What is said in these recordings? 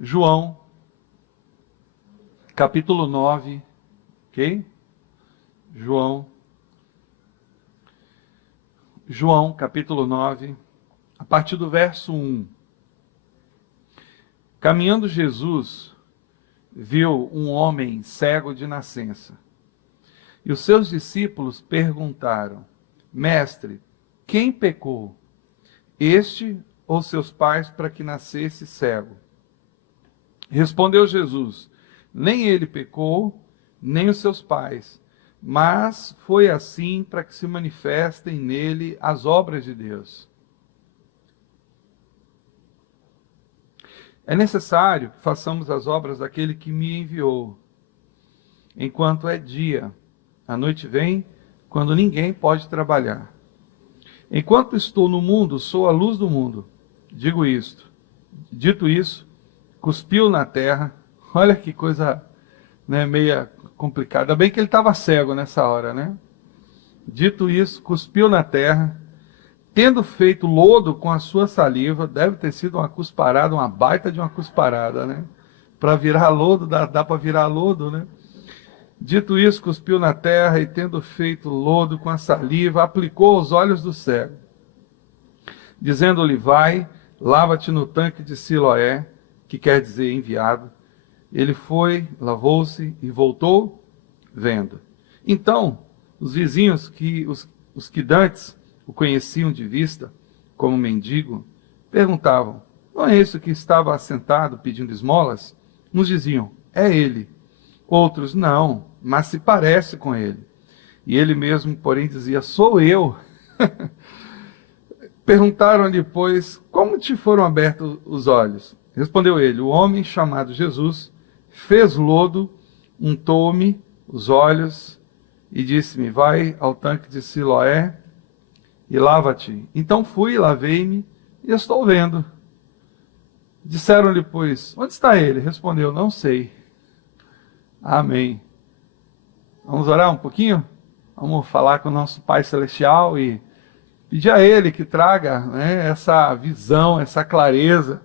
João, capítulo 9, ok? João, capítulo 9, a partir do verso 1. Caminhando Jesus, viu um homem cego de nascença. E os seus discípulos perguntaram: Mestre, quem pecou, este ou seus pais, para que nascesse cego? Respondeu Jesus: nem ele pecou, nem os seus pais, mas foi assim para que se manifestem nele as obras de Deus. É necessário que façamos as obras daquele que me enviou, enquanto é dia. A noite vem, quando ninguém pode trabalhar. Enquanto estou no mundo, sou a luz do mundo. Dito isso, cuspiu na terra. Olha que coisa, né, meia complicada. Ainda bem que ele estava cego nessa hora, né? Dito isso, cuspiu na terra, tendo feito lodo com a sua saliva. Deve ter sido uma cusparada, uma baita de uma cusparada, né? Para virar lodo, dá para virar lodo, né? Dito isso, cuspiu na terra e, tendo feito lodo com a saliva, aplicou aos olhos do cego, dizendo-lhe: vai, lava-te no tanque de Siloé, que quer dizer enviado. Ele foi, lavou-se e voltou vendo. Então, os vizinhos, os que dantes o conheciam de vista, como mendigo, perguntavam: não é esse que estava assentado pedindo esmolas? Uns diziam: é ele. Outros: não, mas se parece com ele. E ele mesmo, porém, dizia: sou eu. Perguntaram-lhe, pois, como te foram abertos os olhos? Respondeu ele: o homem chamado Jesus fez lodo, untou-me os olhos e disse-me: vai ao tanque de Siloé e lava-te. Então fui, lavei-me e estou vendo. Disseram-lhe, pois, onde está ele? Respondeu: não sei. Amém. Vamos orar um pouquinho? Vamos falar com o nosso Pai Celestial e pedir a Ele que traga, né, essa visão, essa clareza.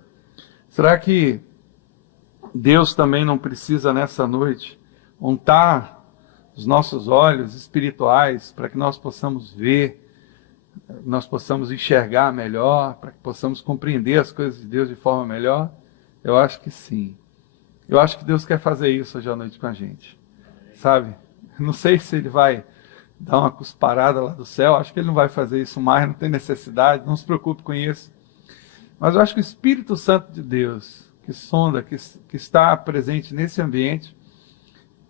Será que Deus também não precisa nessa noite untar os nossos olhos espirituais para que nós possamos ver, nós possamos enxergar melhor, para que possamos compreender as coisas de Deus de forma melhor? Eu acho que sim. Eu acho que Deus quer fazer isso hoje à noite com a gente, sabe? Não sei se Ele vai dar uma cusparada lá do céu, acho que Ele não vai fazer isso mais, não tem necessidade, não se preocupe com isso. Mas eu acho que o Espírito Santo de Deus, que sonda, que está presente nesse ambiente,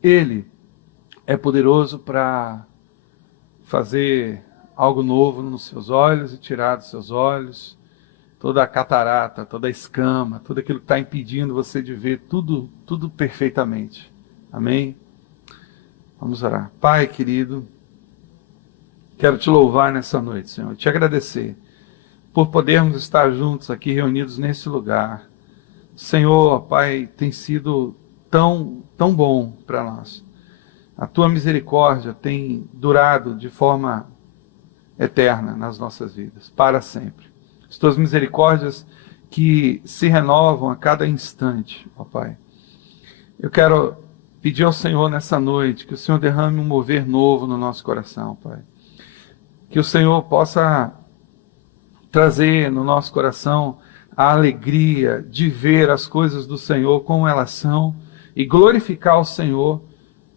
Ele é poderoso para fazer algo novo nos seus olhos e tirar dos seus olhos toda a catarata, toda a escama, tudo aquilo que está impedindo você de ver tudo perfeitamente. Amém? Vamos orar. Pai querido, quero te louvar nessa noite, Senhor, te agradecer por podermos estar juntos aqui, reunidos nesse lugar. Senhor, Pai, tem sido tão bom para nós. A tua misericórdia tem durado de forma eterna nas nossas vidas, para sempre. As tuas misericórdias que se renovam a cada instante, ó Pai. Eu quero pedir ao Senhor nessa noite que o Senhor derrame um mover novo no nosso coração, Pai. Que o Senhor possa trazer no nosso coração a alegria de ver as coisas do Senhor como elas são e glorificar o Senhor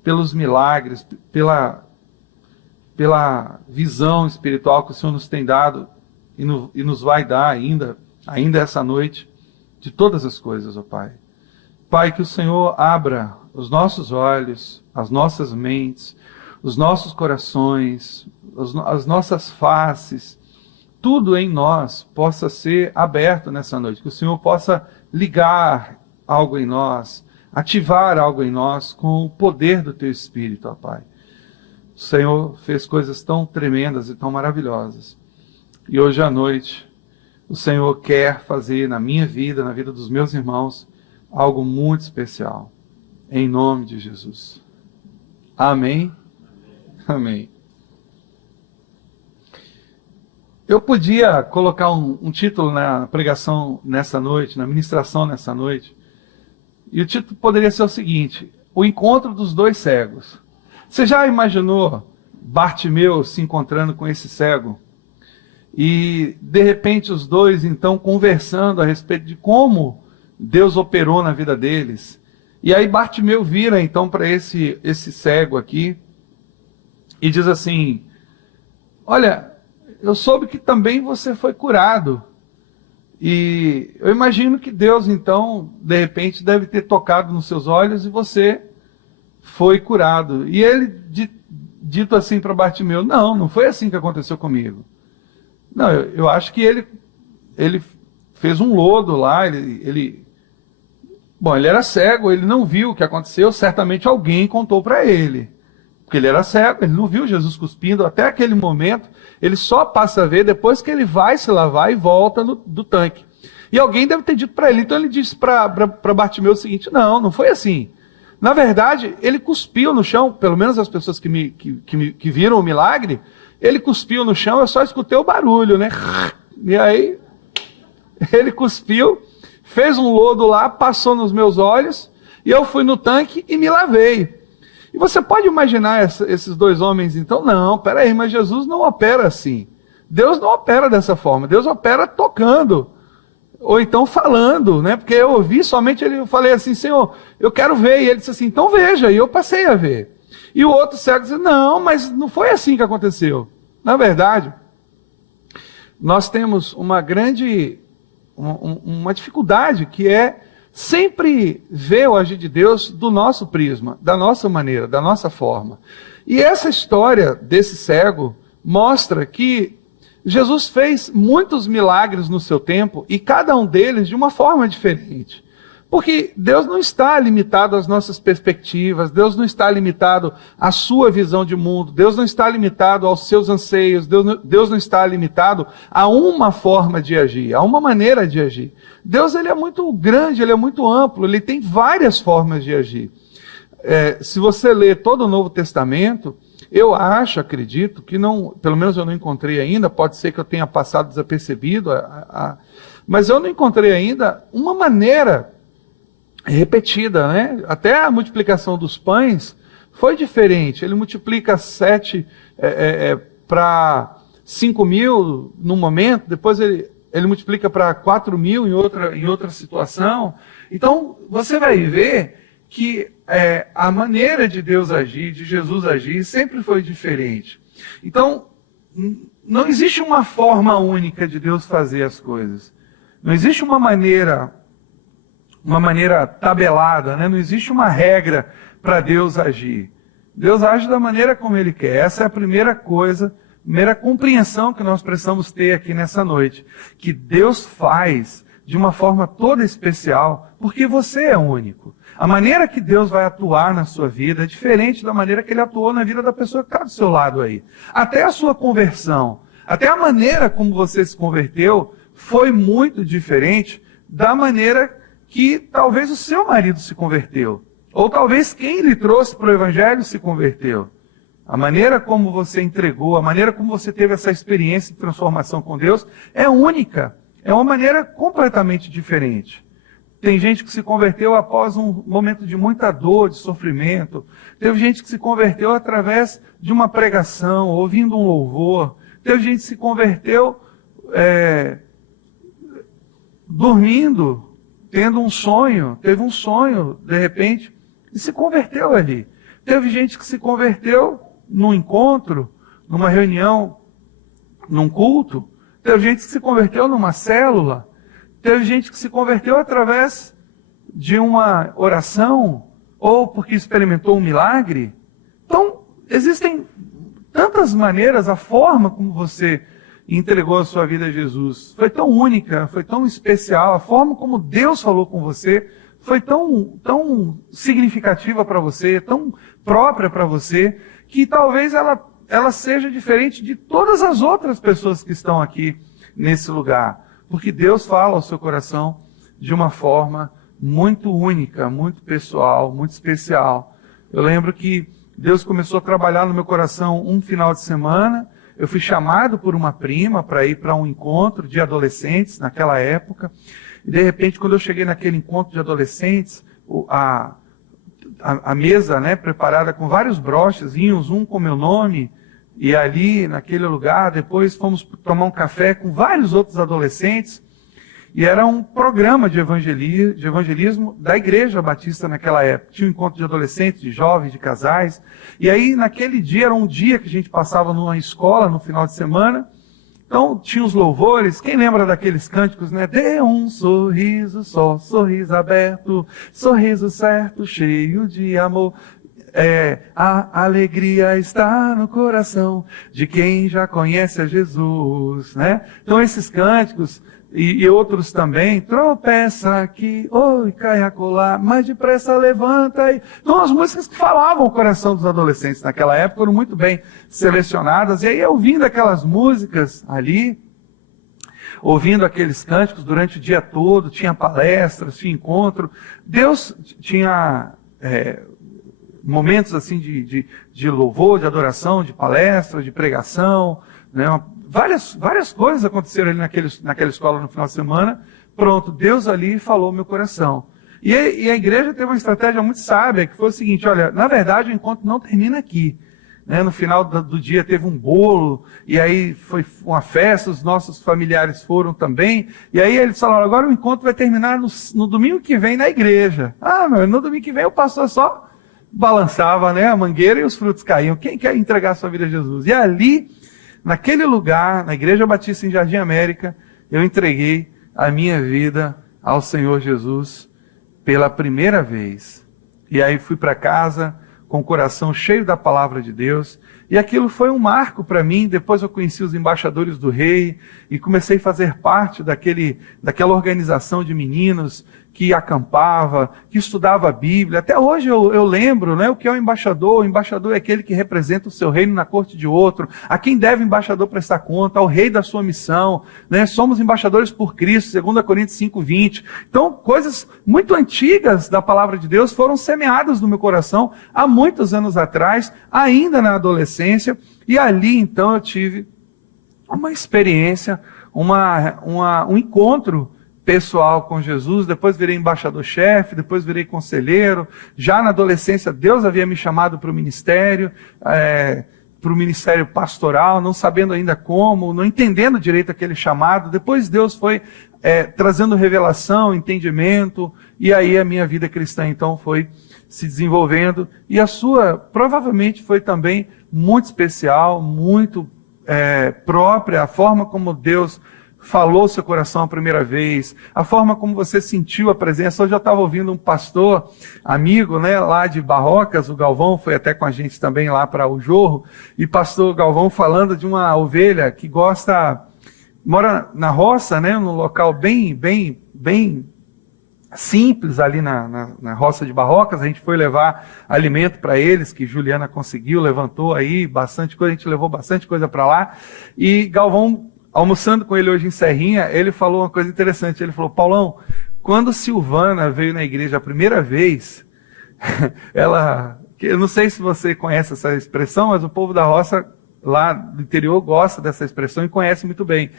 pelos milagres, pela visão espiritual que o Senhor nos tem dado e nos vai dar ainda essa noite, de todas as coisas, ó Pai. Pai, que o Senhor abra os nossos olhos, as nossas mentes, os nossos corações, as nossas faces, tudo em nós possa ser aberto nessa noite, que o Senhor possa ligar algo em nós, ativar algo em nós com o poder do Teu Espírito, ó Pai. O Senhor fez coisas tão tremendas e tão maravilhosas. E hoje à noite, o Senhor quer fazer na minha vida, na vida dos meus irmãos, algo muito especial. Em nome de Jesus. Amém? Amém. Eu podia colocar um título na pregação nessa noite, na ministração nessa noite, E o título poderia ser o seguinte: O Encontro dos Dois Cegos. Você já imaginou Bartimeu se encontrando com esse cego? E, de repente, os dois, então, conversando a respeito de como Deus operou na vida deles. E aí Bartimeu vira, então, para esse cego aqui e diz assim: olha, eu soube que também você foi curado. E eu imagino que Deus, então, de repente, deve ter tocado nos seus olhos e você foi curado. E ele, dito assim para Bartimeu: não foi assim que aconteceu comigo. Não, eu acho que ele fez um lodo lá, Bom, ele era cego, ele não viu o que aconteceu, certamente alguém contou para ele. Porque ele era cego, ele não viu Jesus cuspindo até aquele momento, ele só passa a ver depois que ele vai se lavar e volta do tanque. E alguém deve ter dito para ele, então ele disse para Bartimeu o seguinte: não foi assim. Na verdade, ele cuspiu no chão, pelo menos as pessoas que viram o milagre, ele cuspiu no chão, eu só escutei o barulho, né? E aí, ele cuspiu, fez um lodo lá, passou nos meus olhos, e eu fui no tanque e me lavei. E você pode imaginar esses dois homens, então? Não, peraí, mas Jesus não opera assim. Deus não opera dessa forma, Deus opera tocando, ou então falando, né? Porque eu ouvi somente, eu falei assim: Senhor, eu quero ver, e ele disse assim: então veja, e eu passei a ver. E o outro cego disse: não, mas não foi assim que aconteceu. Na verdade, nós temos uma grande, uma dificuldade, que é sempre ver o agir de Deus do nosso prisma, da nossa maneira, da nossa forma. E essa história desse cego mostra que Jesus fez muitos milagres no seu tempo, e cada um deles de uma forma diferente. Porque Deus não está limitado às nossas perspectivas, Deus não está limitado à sua visão de mundo, Deus não está limitado aos seus anseios, Deus não está limitado a uma forma de agir, a uma maneira de agir. Deus, ele é muito grande, ele é muito amplo, ele tem várias formas de agir. Se você ler todo o Novo Testamento, eu acredito que não, pelo menos eu não encontrei ainda, pode ser que eu tenha passado desapercebido, mas eu não encontrei ainda uma maneira repetida, né? Até a multiplicação dos pães foi diferente. Ele multiplica 7 para 5 mil num momento, depois ele multiplica para 4 mil em outra situação. Então, você vai ver que a maneira de Deus agir, de Jesus agir, sempre foi diferente. Então, não existe uma forma única de Deus fazer as coisas. Não existe uma maneira tabelada, né? Não existe uma regra para Deus agir. Deus age da maneira como Ele quer. Essa é a primeira coisa, primeira compreensão que nós precisamos ter aqui nessa noite. Que Deus faz de uma forma toda especial, porque você é único. A maneira que Deus vai atuar na sua vida é diferente da maneira que Ele atuou na vida da pessoa que está do seu lado aí. Até a sua conversão, até a maneira como você se converteu, foi muito diferente da maneira que talvez o seu marido se converteu, ou talvez quem lhe trouxe para o Evangelho se converteu. A maneira como você entregou, a maneira como você teve essa experiência de transformação com Deus é única, é uma maneira completamente diferente. Tem gente que se converteu após um momento de muita dor, de sofrimento. Teve gente que se converteu através de uma pregação, ouvindo um louvor. Teve gente que se converteu dormindo, tendo um sonho, teve um sonho, de repente, e se converteu ali. Teve gente que se converteu num encontro, numa reunião, num culto. Teve gente que se converteu numa célula. Teve gente que se converteu através de uma oração, ou porque experimentou um milagre. Então, existem tantas maneiras, a forma como você entregou a sua vida a Jesus foi tão única, foi tão especial, a forma como Deus falou com você foi tão significativa para você, tão própria para você, que talvez ela seja diferente de todas as outras pessoas que estão aqui nesse lugar, porque Deus fala ao seu coração de uma forma muito única, muito pessoal, muito especial. Eu lembro que Deus começou a trabalhar no meu coração um final de semana. Eu fui chamado por uma prima para ir para um encontro de adolescentes naquela época. E de repente, quando eu cheguei naquele encontro de adolescentes, a mesa, né, preparada com vários brochezinhos, um com meu nome, e ali, naquele lugar, depois fomos tomar um café com vários outros adolescentes, e era um programa de evangelismo da Igreja Batista naquela época. Tinha um encontro de adolescentes, de jovens, de casais, e aí naquele dia, era um dia que a gente passava numa escola, no final de semana. Então, tinha os louvores. Quem lembra daqueles cânticos, né? Dê um sorriso só, sorriso aberto, sorriso certo, cheio de amor. A alegria está no coração de quem já conhece a Jesus, né? Então, esses cânticos e outros também, tropeça aqui, oi, cai acolá, mais depressa levanta. Então, as músicas que falavam o coração dos adolescentes naquela época foram muito bem selecionadas. E aí, ouvindo aquelas músicas ali, ouvindo aqueles cânticos durante o dia todo, tinha palestras, tinha encontro. Deus tinha momentos assim de louvor, de adoração, de palestra, de pregação, né? Várias coisas aconteceram ali naquela escola no final de semana. Pronto, Deus ali falou meu coração. E a igreja teve uma estratégia muito sábia, que foi o seguinte: olha, na verdade o encontro não termina aqui, né? No final do dia teve um bolo, e aí foi uma festa, os nossos familiares foram também, e aí eles falaram: agora o encontro vai terminar no domingo que vem na igreja. No domingo que vem o pastor só balançava, né, a mangueira e os frutos caíam. Quem quer entregar a sua vida a Jesus? E ali, naquele lugar, na Igreja Batista em Jardim América, eu entreguei a minha vida ao Senhor Jesus pela primeira vez. E aí fui para casa com o coração cheio da palavra de Deus, e aquilo foi um marco para mim. Depois eu conheci os embaixadores do rei, e comecei a fazer parte daquela organização de meninos que acampava, que estudava a Bíblia. Até hoje eu lembro, né, o que é o embaixador. O embaixador é aquele que representa o seu reino na corte de outro, a quem deve o embaixador prestar conta, ao rei da sua missão, né? Somos embaixadores por Cristo, 2 Coríntios 5:20. Então, coisas muito antigas da palavra de Deus foram semeadas no meu coração há muitos anos atrás, ainda na adolescência, e ali então eu tive uma experiência, um encontro pessoal com Jesus. Depois virei embaixador-chefe, depois virei conselheiro. Já na adolescência, Deus havia me chamado para o ministério pastoral, não sabendo ainda como, não entendendo direito aquele chamado. Depois Deus foi trazendo revelação, entendimento, e aí a minha vida cristã então foi se desenvolvendo, e a sua provavelmente foi também muito especial, muito própria, a forma como Deus falou seu coração a primeira vez, a forma como você sentiu a presença. Hoje eu estava ouvindo um pastor amigo, né, lá de Barrocas, o Galvão, foi até com a gente também lá para o Jorro, e pastor Galvão falando de uma ovelha que mora na roça, né, num local bem simples ali na roça de Barrocas. A gente foi levar alimento para eles, que Juliana conseguiu, levantou aí bastante coisa, a gente levou bastante coisa para lá, e Galvão, almoçando com ele hoje em Serrinha, ele falou uma coisa interessante. Ele falou: Paulão, quando Silvana veio na igreja a primeira vez, eu não sei se você conhece essa expressão, mas o povo da roça lá do interior gosta dessa expressão e conhece muito bem.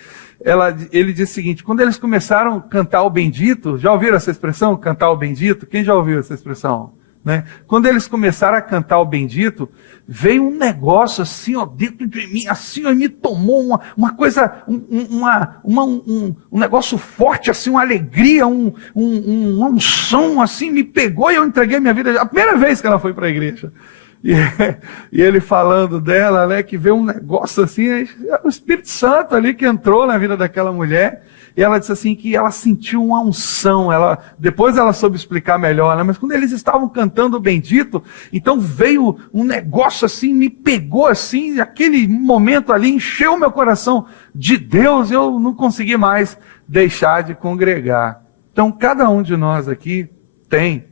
Ele disse o seguinte: quando eles começaram a cantar o bendito, já ouviram essa expressão, cantar o bendito? Quem já ouviu essa expressão? Né? Quando eles começaram a cantar o bendito, veio um negócio assim, ó, dentro de mim, assim, ó, me tomou uma coisa, um negócio forte, assim, uma alegria, uma unção, assim, me pegou, e eu entreguei minha vida. A primeira vez que ela foi para a igreja. E ele falando dela, né, que veio um negócio assim, o Espírito Santo ali que entrou na vida daquela mulher. E ela disse assim que ela sentiu uma unção. Depois ela soube explicar melhor, né? Mas quando eles estavam cantando o bendito, então veio um negócio assim, me pegou assim, aquele momento ali encheu meu coração de Deus, eu não consegui mais deixar de congregar. Então cada um de nós aqui tem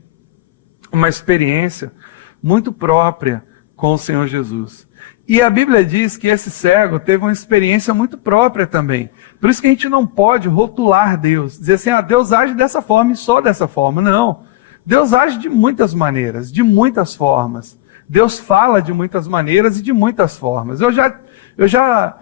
uma experiência muito própria com o Senhor Jesus. E a Bíblia diz que esse cego teve uma experiência muito própria também. Por isso que a gente não pode rotular Deus, dizer assim: Deus age dessa forma e só dessa forma. Não. Deus age de muitas maneiras, de muitas formas. Deus fala de muitas maneiras e de muitas formas. Eu já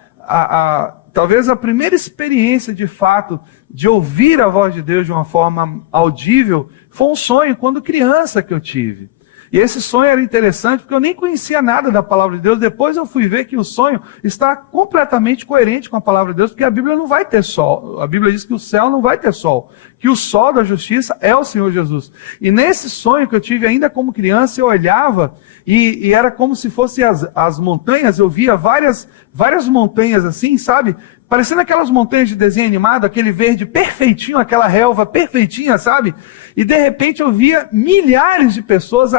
talvez a primeira experiência de fato de ouvir a voz de Deus de uma forma audível foi um sonho quando criança que eu tive. E esse sonho era interessante porque eu nem conhecia nada da palavra de Deus. Depois eu fui ver que o sonho está completamente coerente com a palavra de Deus, porque a Bíblia não vai ter sol. A Bíblia diz que o céu não vai ter sol, que o sol da justiça é o Senhor Jesus. E nesse sonho que eu tive ainda como criança, eu olhava e era como se fossem as montanhas. Eu via várias montanhas assim, sabe? Parecendo aquelas montanhas de desenho animado, aquele verde perfeitinho, aquela relva perfeitinha, sabe? E de repente eu via milhares de pessoas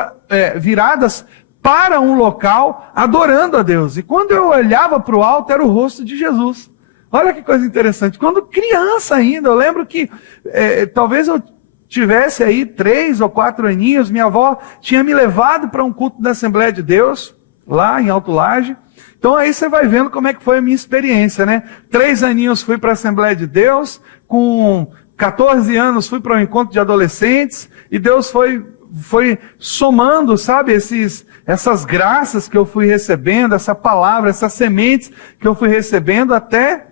viradas para um local, adorando a Deus. E quando eu olhava para o alto, era o rosto de Jesus. Olha que coisa interessante. Quando criança ainda, eu lembro que talvez eu tivesse aí 3 ou 4 aninhos, minha avó tinha me levado para um culto da Assembleia de Deus, lá em Alto Laje. Então aí você vai vendo como é que foi a minha experiência, né? 3 aninhos fui para a Assembleia de Deus, com 14 anos fui para um encontro de adolescentes, e Deus foi somando, sabe, essas graças que eu fui recebendo, essa palavra, essas sementes que eu fui recebendo, até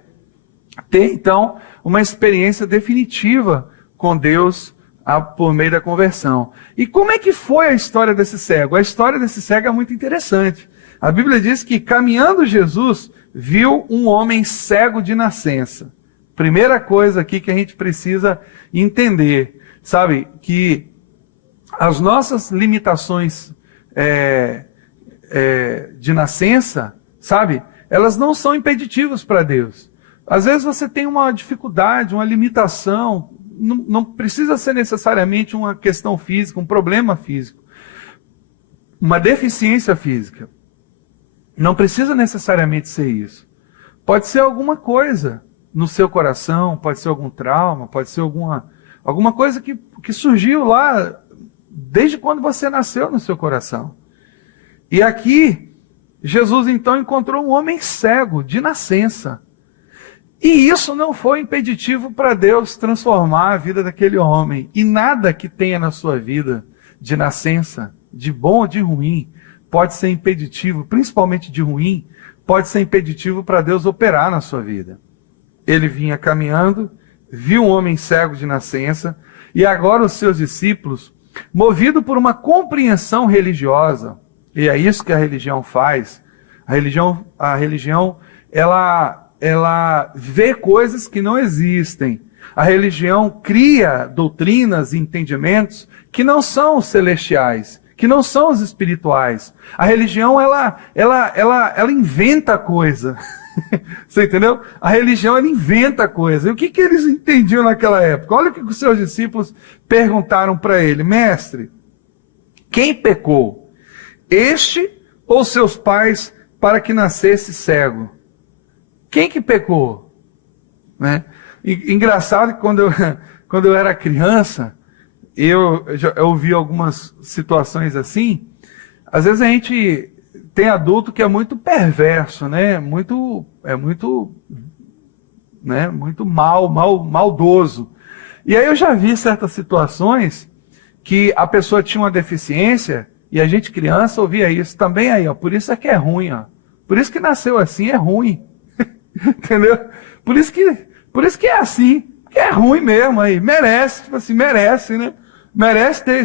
ter então uma experiência definitiva com Deus por meio da conversão. E como é que foi a história desse cego? A história desse cego é muito interessante. A Bíblia diz que, caminhando Jesus, viu um homem cego de nascença. Primeira coisa aqui que a gente precisa entender, sabe, que as nossas limitações de nascença, sabe, elas não são impeditivas para Deus. Às vezes você tem uma dificuldade, uma limitação, não precisa ser necessariamente uma questão física, um problema físico, uma deficiência física. Não precisa necessariamente ser isso. Pode ser alguma coisa no seu coração, pode ser algum trauma, pode ser alguma coisa que surgiu lá desde quando você nasceu no seu coração. E aqui, Jesus então encontrou um homem cego de nascença. E isso não foi impeditivo para Deus transformar a vida daquele homem. E nada que tenha na sua vida de nascença, de bom ou de ruim, pode ser impeditivo, principalmente de ruim, pode ser impeditivo para Deus operar na sua vida. Ele vinha caminhando, viu um homem cego de nascença, e agora os seus discípulos, movidos por uma compreensão religiosa, e é isso que a religião faz, a religião ela vê coisas que não existem. A religião cria doutrinas e entendimentos que não são os celestiais, que não são os espirituais. A religião, ela inventa coisa. Você entendeu? A religião, ela inventa coisa. E o que eles entendiam naquela época? Olha o que os seus discípulos perguntaram para ele: mestre, quem pecou? Este ou seus pais para que nascesse cego? Quem que pecou? Né? Engraçado que quando eu era criança, eu ouvi algumas situações assim. Às vezes a gente tem adulto que é muito perverso, né? Muito maldoso. E aí eu já vi certas situações que a pessoa tinha uma deficiência e a gente criança ouvia isso também aí, ó. Por isso é que é ruim, ó. Por isso que nasceu assim é ruim. Entendeu? Por isso que é assim, que é ruim mesmo aí, merece, tipo assim, merece, né? Merece ter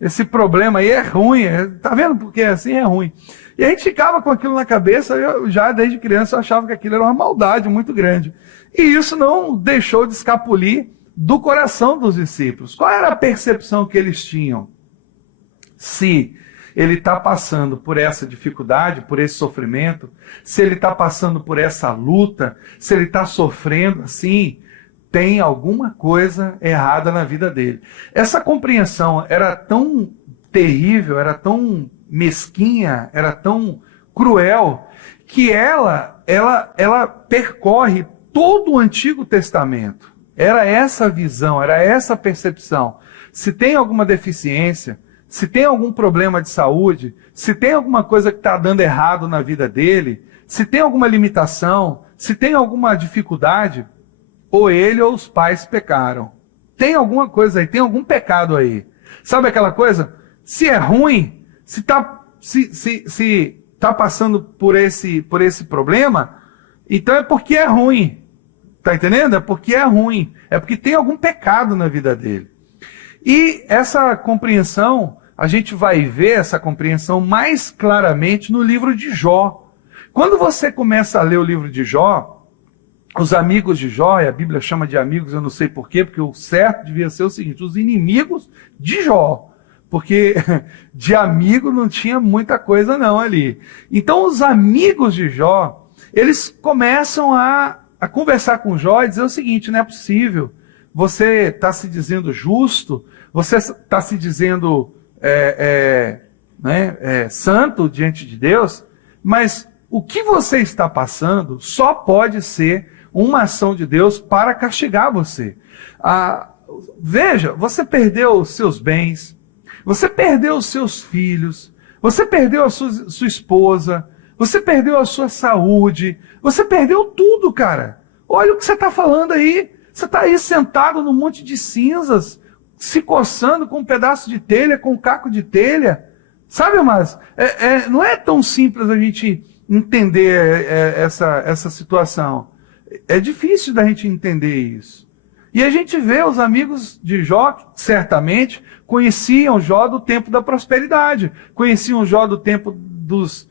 esse problema aí, é ruim, tá vendo? Porque assim é ruim. E a gente ficava com aquilo na cabeça, eu já desde criança eu achava que aquilo era uma maldade muito grande. E isso não deixou de escapulir do coração dos discípulos. Qual era a percepção que eles tinham? Se ele está passando por essa dificuldade, por esse sofrimento, se ele está passando por essa luta, se ele está sofrendo assim, tem alguma coisa errada na vida dele. Essa compreensão era tão terrível, era tão mesquinha, era tão cruel, que ela percorre todo o Antigo Testamento. Era essa visão, era essa percepção. Se tem alguma deficiência, se tem algum problema de saúde, se tem alguma coisa que está dando errado na vida dele, se tem alguma limitação, se tem alguma dificuldade, ou ele ou os pais pecaram. Tem alguma coisa aí, tem algum pecado aí. Sabe aquela coisa? Se é ruim, se tá passando por esse problema, Então é porque é ruim. Está entendendo? É porque é ruim. É porque tem algum pecado na vida dele. E essa compreensão, a gente vai ver essa compreensão mais claramente no livro de Jó. Quando você começa a ler o livro de Jó, os amigos de Jó, e a Bíblia chama de amigos, eu não sei porquê, porque o certo devia ser o seguinte, os inimigos de Jó. Porque de amigo não tinha muita coisa não ali. Então os amigos de Jó, eles começam a conversar com Jó e dizer o seguinte, não é possível, você está se dizendo justo, você está se dizendo santo diante de Deus, mas o que você está passando só pode ser uma ação de Deus para castigar você. Veja, você perdeu os seus bens, você perdeu os seus filhos, você perdeu a sua esposa, você perdeu a sua saúde, você perdeu tudo, cara. Olha o que você está falando aí. Você está aí sentado num monte de cinzas, se coçando com um pedaço de telha, com um caco de telha. Sabe, mas não é tão simples a gente entender essa situação. É difícil da gente entender isso. E a gente vê os amigos de Jó, certamente, conheciam Jó do tempo da prosperidade, conheciam Jó do tempo dos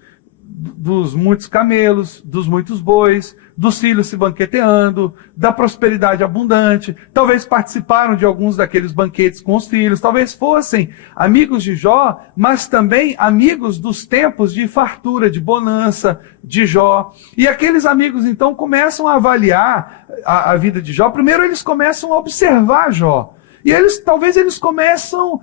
muitos camelos, dos muitos bois, dos filhos se banqueteando, da prosperidade abundante, talvez participaram de alguns daqueles banquetes com os filhos, talvez fossem amigos de Jó, mas também amigos dos tempos de fartura, de bonança de Jó. E aqueles amigos então começam a avaliar a vida de Jó. Primeiro eles começam a observar Jó. E talvez eles começam,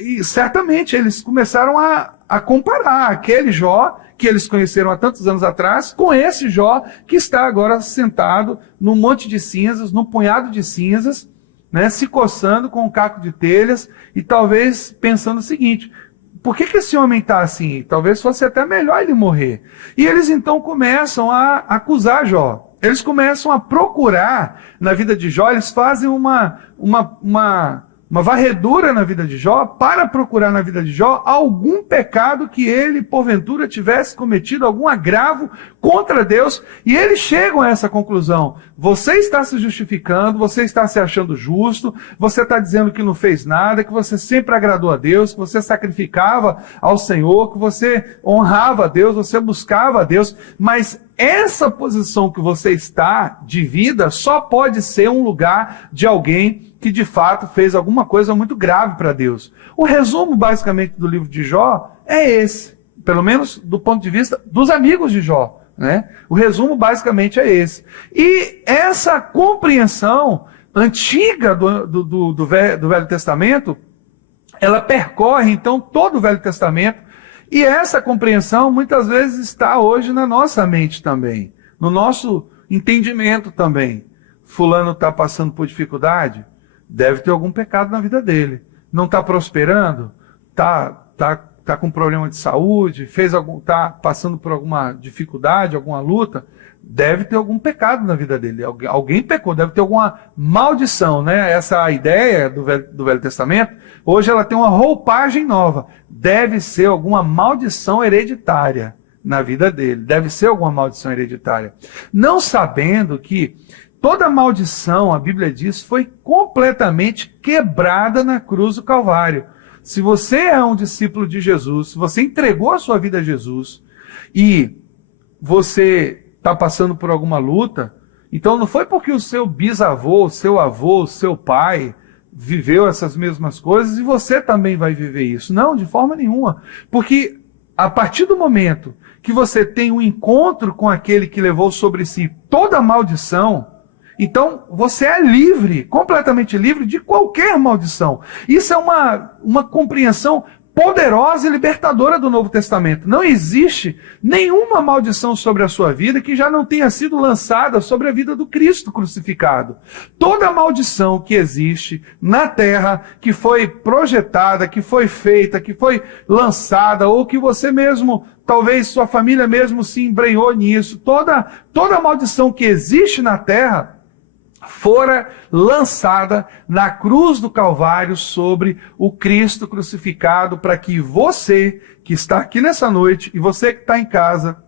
e certamente eles começaram a comparar aquele Jó que eles conheceram há tantos anos atrás, com esse Jó que está agora sentado num monte de cinzas, num punhado de cinzas, né, se coçando com um caco de telhas e talvez pensando o seguinte, por que esse homem está assim? Talvez fosse até melhor ele morrer. E eles então começam a acusar Jó. Eles começam a procurar na vida de Jó, eles fazem uma varredura na vida de Jó, para procurar na vida de Jó algum pecado que ele, porventura, tivesse cometido, algum agravo contra Deus, e eles chegam a essa conclusão. Você está se justificando, você está se achando justo, você está dizendo que não fez nada, que você sempre agradou a Deus, que você sacrificava ao Senhor, que você honrava a Deus, você buscava a Deus, mas essa posição que você está de vida só pode ser um lugar de alguém que de fato fez alguma coisa muito grave para Deus. O resumo basicamente do livro de Jó é esse, pelo menos do ponto de vista dos amigos de Jó, né? O resumo basicamente é esse. E essa compreensão antiga do Velho Testamento, ela percorre então todo o Velho Testamento, e essa compreensão muitas vezes está hoje na nossa mente também, no nosso entendimento também. Fulano está passando por dificuldade, deve ter algum pecado na vida dele. Não está prosperando? Está com problema de saúde? Está passando por alguma dificuldade, alguma luta? Deve ter algum pecado na vida dele. Alguém pecou, deve ter alguma maldição, né? Essa ideia do Velho Testamento, hoje ela tem uma roupagem nova. Deve ser alguma maldição hereditária na vida dele. Deve ser alguma maldição hereditária. Não sabendo que toda maldição, a Bíblia diz, foi completamente quebrada na cruz do Calvário. Se você é um discípulo de Jesus, se você entregou a sua vida a Jesus e você está passando por alguma luta, então não foi porque o seu bisavô, o seu avô, o seu pai viveu essas mesmas coisas e você também vai viver isso. Não, de forma nenhuma. Porque a partir do momento que você tem um encontro com aquele que levou sobre si toda a maldição, então você é livre, completamente livre de qualquer maldição. Isso é uma compreensão poderosa e libertadora do Novo Testamento. Não existe nenhuma maldição sobre a sua vida que já não tenha sido lançada sobre a vida do Cristo crucificado. Toda maldição que existe na terra, que foi projetada, que foi feita, que foi lançada, ou que você mesmo, talvez sua família mesmo se embrenhou nisso, toda maldição que existe na terra, fora lançada na cruz do Calvário sobre o Cristo crucificado, para que você que está aqui nessa noite e você que está em casa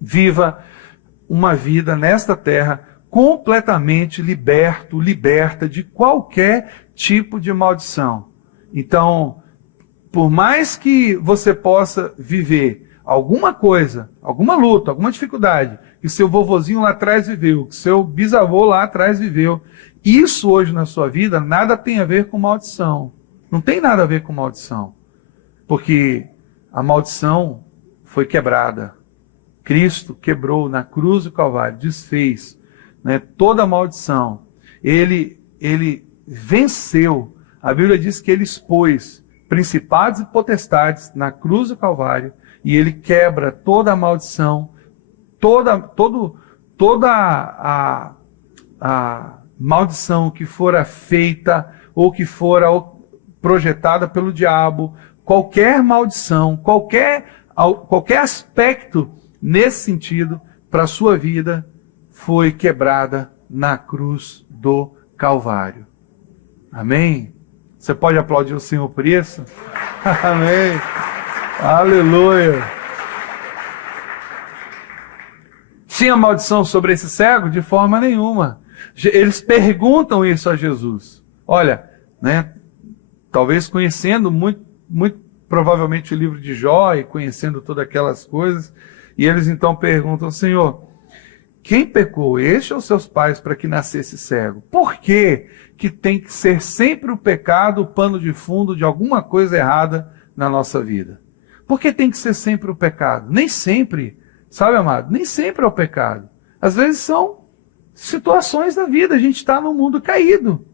viva uma vida nesta terra completamente liberta de qualquer tipo de maldição. Então, por mais que você possa viver alguma coisa, alguma luta, alguma dificuldade, que seu vovozinho lá atrás viveu, que seu bisavô lá atrás viveu, isso hoje na sua vida nada tem a ver com maldição. Não tem nada a ver com maldição. Porque a maldição foi quebrada. Cristo quebrou na cruz do Calvário, desfez, né, toda a maldição. Ele venceu. A Bíblia diz que ele expôs principados e potestades na cruz do Calvário, e ele quebra toda a maldição, toda a maldição que fora feita ou que fora projetada pelo diabo, qualquer maldição, qualquer aspecto nesse sentido para a sua vida foi quebrada na cruz do Calvário. Amém? Você pode aplaudir o Senhor por isso? Amém. Aleluia. Tinha maldição sobre esse cego? De forma nenhuma. Eles perguntam isso a Jesus. Olha, né, talvez conhecendo muito provavelmente o livro de Jó e conhecendo todas aquelas coisas, e eles então perguntam: Senhor, quem pecou, este ou seus pais, para que nascesse cego? Por que tem que ser sempre o pecado, o pano de fundo de alguma coisa errada na nossa vida? Por que tem que ser sempre o pecado? Nem sempre, sabe, amado? Nem sempre é o pecado. Às vezes são situações da vida. A gente está num mundo caído,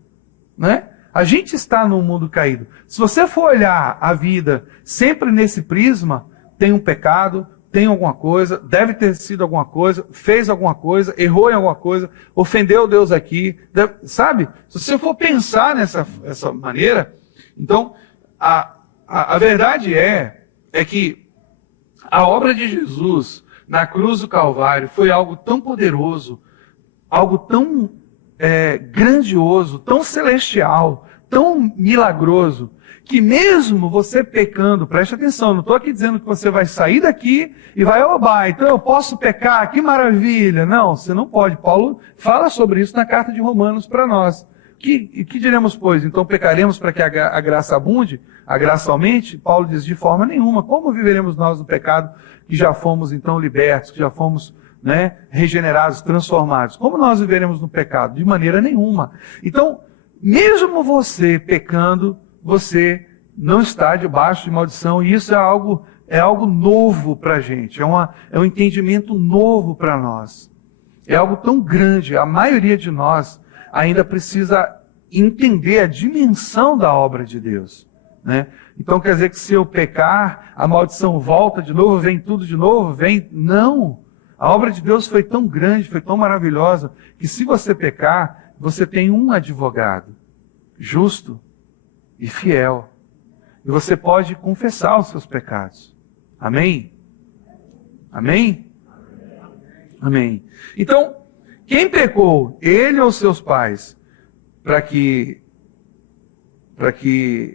né? A gente está num mundo caído. Se você for olhar a vida sempre nesse prisma, tem um pecado, tem alguma coisa, deve ter sido alguma coisa, fez alguma coisa, errou em alguma coisa, ofendeu Deus aqui, sabe? Se você for pensar nessa maneira, então a verdade é que a obra de Jesus na cruz do Calvário foi algo tão poderoso, algo tão grandioso, tão celestial, tão milagroso, que mesmo você pecando, preste atenção, não estou aqui dizendo que você vai sair daqui e vai, oba, então eu posso pecar, que maravilha. Não, você não pode. Paulo fala sobre isso na carta de Romanos para nós. Que diremos, pois? Então pecaremos para que a graça abunde? A graça aumente? Paulo diz, de forma nenhuma. Como viveremos nós no pecado que já fomos então libertos, que já fomos, né, regenerados, transformados? Como nós viveremos no pecado? De maneira nenhuma. Então, mesmo você pecando, você não está debaixo de maldição, e isso é algo novo para a gente, é um entendimento novo para nós. É algo tão grande, a maioria de nós ainda precisa entender a dimensão da obra de Deus, né? Então quer dizer que se eu pecar, a maldição volta de novo, vem tudo de novo? Vem? Não! A obra de Deus foi tão grande, foi tão maravilhosa, que se você pecar, você tem um advogado, justo e fiel. E você pode confessar os seus pecados. Amém? Amém? Amém. Então, quem pecou? Ele ou seus pais? Para que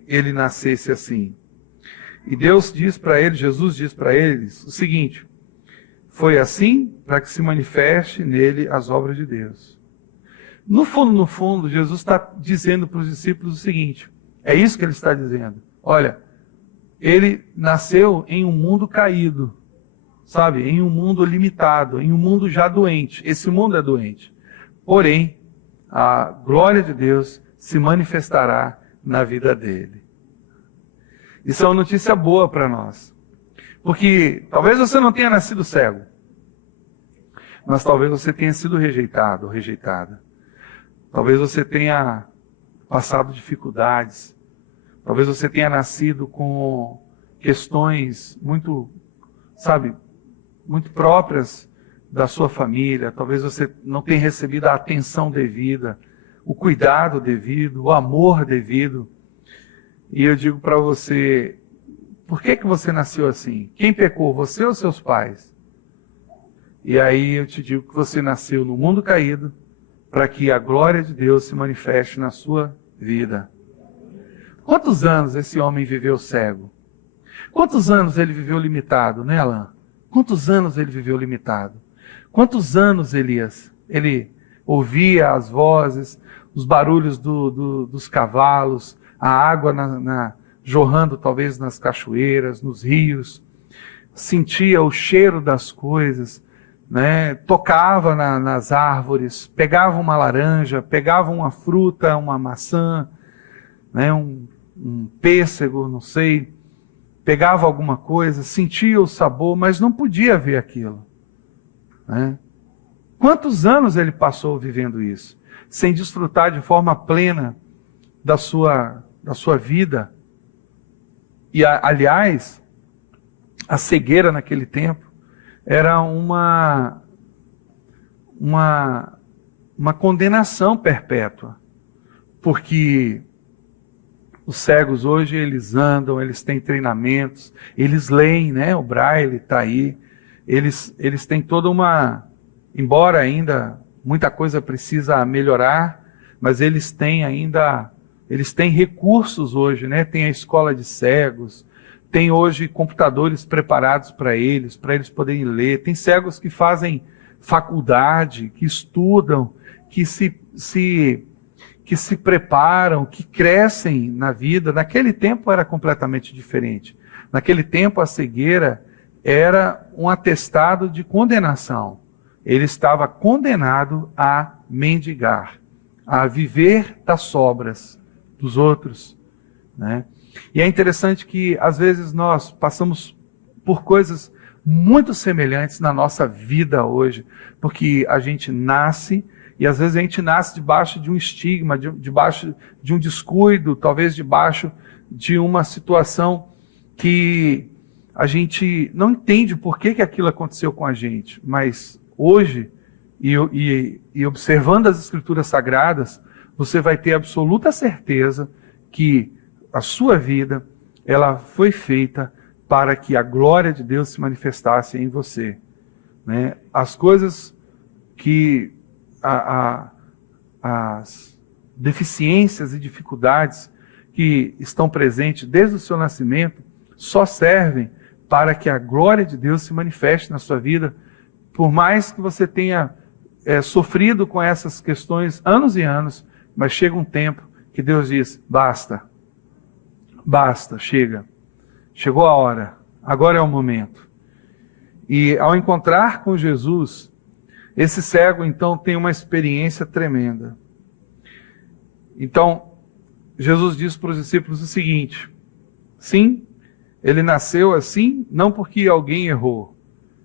ele nascesse assim. E Deus diz para eles, Jesus diz para eles o seguinte: foi assim para que se manifeste nele as obras de Deus. No fundo, Jesus está dizendo para os discípulos o seguinte: é isso que ele está dizendo. Olha, ele nasceu em um mundo caído, sabe? Em um mundo limitado, em um mundo já doente. Esse mundo é doente. Porém, a glória de Deus se manifestará na vida dele. Isso é uma notícia boa para nós. Porque talvez você não tenha nascido cego, mas talvez você tenha sido rejeitado ou rejeitada. Talvez você tenha passado dificuldades. Talvez você tenha nascido com questões muito, sabe, muito próprias da sua família. Talvez você não tenha recebido a atenção devida, o cuidado devido, o amor devido. E eu digo para você, por que você nasceu assim? Quem pecou, você ou seus pais? E aí eu te digo que você nasceu no mundo caído, para que a glória de Deus se manifeste na sua vida. Quantos anos esse homem viveu cego? Quantos anos ele viveu limitado, né, Alain? Quantos anos ele viveu limitado? Quantos anos, Elias? Ele ouvia as vozes, os barulhos dos cavalos, a água jorrando talvez nas cachoeiras, nos rios, sentia o cheiro das coisas, né? Tocava nas árvores, pegava uma laranja, pegava uma fruta, uma maçã, né? um pêssego, não sei, pegava alguma coisa, sentia o sabor, mas não podia ver aquilo, né? Quantos anos ele passou vivendo isso, sem desfrutar de forma plena da sua vida? E, aliás, a cegueira naquele tempo era uma condenação perpétua, porque os cegos hoje, eles andam, eles têm treinamentos, eles leem, né? O Braille está aí, eles têm toda embora ainda muita coisa precisa melhorar, mas eles têm recursos hoje, né? Tem a escola de cegos, tem hoje computadores preparados para eles poderem ler, tem cegos que fazem faculdade, que estudam, que se preparam, que crescem na vida. Naquele tempo era completamente diferente. Naquele tempo a cegueira era um atestado de condenação. Ele estava condenado a mendigar, a viver das sobras dos outros, né? E é interessante que às vezes nós passamos por coisas muito semelhantes na nossa vida hoje, porque a gente nasce, e às vezes a gente nasce debaixo de um estigma, debaixo de um descuido, talvez debaixo de uma situação que a gente não entende por que aquilo aconteceu com a gente, mas hoje, e observando as Escrituras Sagradas, você vai ter absoluta certeza que a sua vida, ela foi feita para que a glória de Deus se manifestasse em você, né? As coisas que, as deficiências e dificuldades que estão presentes desde o seu nascimento, só servem para que a glória de Deus se manifeste na sua vida, por mais que você tenha sofrido com essas questões anos e anos, mas chega um tempo que Deus diz, basta, chega, chegou a hora, agora é o momento. E ao encontrar com Jesus, esse cego então tem uma experiência tremenda. Então, Jesus diz para os discípulos o seguinte, sim, ele nasceu assim, não porque alguém errou.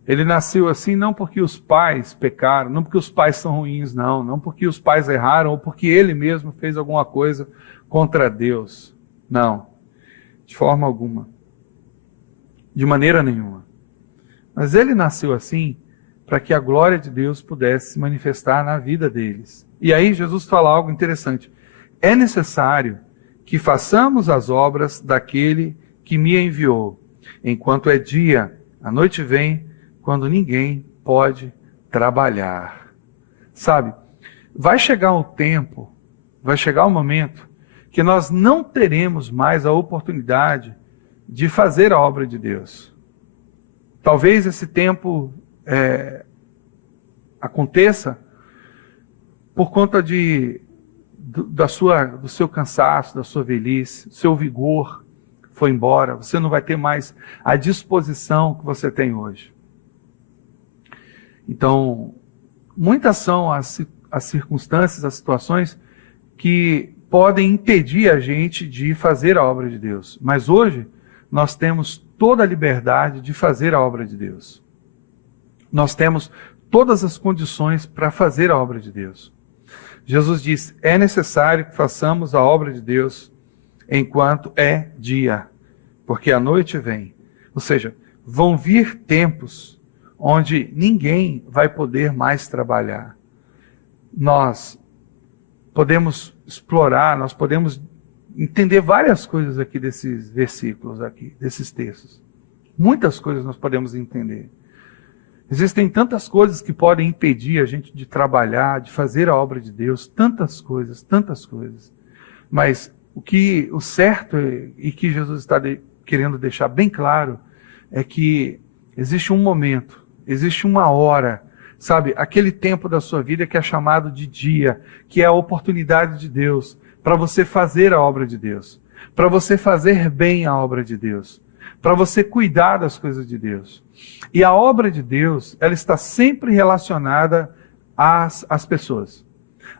Ele nasceu assim não porque os pais pecaram, não porque os pais são ruins, não porque os pais erraram ou porque ele mesmo fez alguma coisa contra Deus. Não, de forma alguma, de maneira nenhuma. Mas ele nasceu assim para que a glória de Deus pudesse se manifestar na vida deles. E aí Jesus fala algo interessante. É necessário que façamos as obras daquele que me enviou. Enquanto é dia, a noite vem, quando ninguém pode trabalhar. Sabe, vai chegar um tempo, vai chegar um momento que nós não teremos mais a oportunidade de fazer a obra de Deus. Talvez esse tempo aconteça por conta do seu cansaço, da sua velhice, seu vigor foi embora, você não vai ter mais a disposição que você tem hoje. Então, muitas são as circunstâncias, as situações que podem impedir a gente de fazer a obra de Deus. Mas hoje, nós temos toda a liberdade de fazer a obra de Deus. Nós temos todas as condições para fazer a obra de Deus. Jesus disse, é necessário que façamos a obra de Deus enquanto é dia, porque a noite vem. Ou seja, vão vir tempos onde ninguém vai poder mais trabalhar. Nós podemos explorar, nós podemos entender várias coisas aqui desses versículos aqui, desses textos. Muitas coisas nós podemos entender. Existem tantas coisas que podem impedir a gente de trabalhar, de fazer a obra de Deus, tantas coisas. Mas o certo e que Jesus está querendo deixar bem claro é que existe um momento, existe uma hora Sabe, aquele tempo da sua vida que é chamado de dia, que é a oportunidade de Deus para você fazer a obra de Deus, para você fazer bem a obra de Deus, para você cuidar das coisas de Deus. E a obra de Deus, ela está sempre relacionada às pessoas.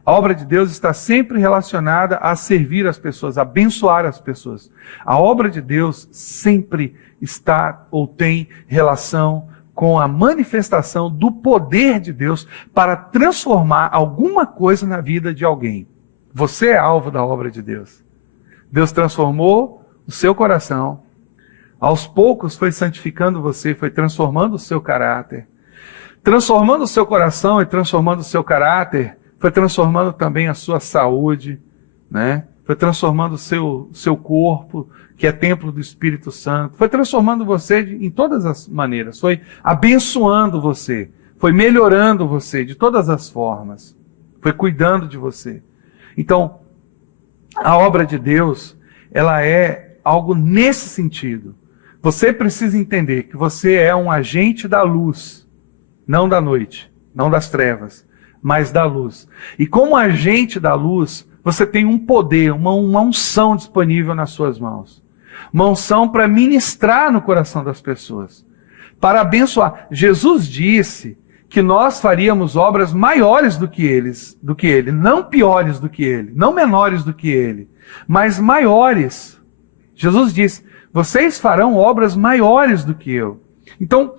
A obra de Deus está sempre relacionada a servir as pessoas, a abençoar as pessoas. A obra de Deus sempre está ou tem relação com a manifestação do poder de Deus para transformar alguma coisa na vida de alguém. Você é alvo da obra de Deus. Deus transformou o seu coração, aos poucos foi santificando você, foi transformando o seu caráter. Transformando o seu coração e transformando o seu caráter, foi transformando também a sua saúde, né? Foi transformando o seu corpo, que é templo do Espírito Santo. Foi transformando você em todas as maneiras. Foi abençoando você. Foi melhorando você de todas as formas. Foi cuidando de você. Então, a obra de Deus, ela é algo nesse sentido. Você precisa entender que você é um agente da luz, não da noite, não das trevas, mas da luz. E como agente da luz, você tem um poder, uma unção disponível nas suas mãos. Uma unção para ministrar no coração das pessoas, para abençoar. Jesus disse que nós faríamos obras maiores do que ele, não piores do que ele, não menores do que ele, mas maiores. Jesus disse: vocês farão obras maiores do que eu. Então,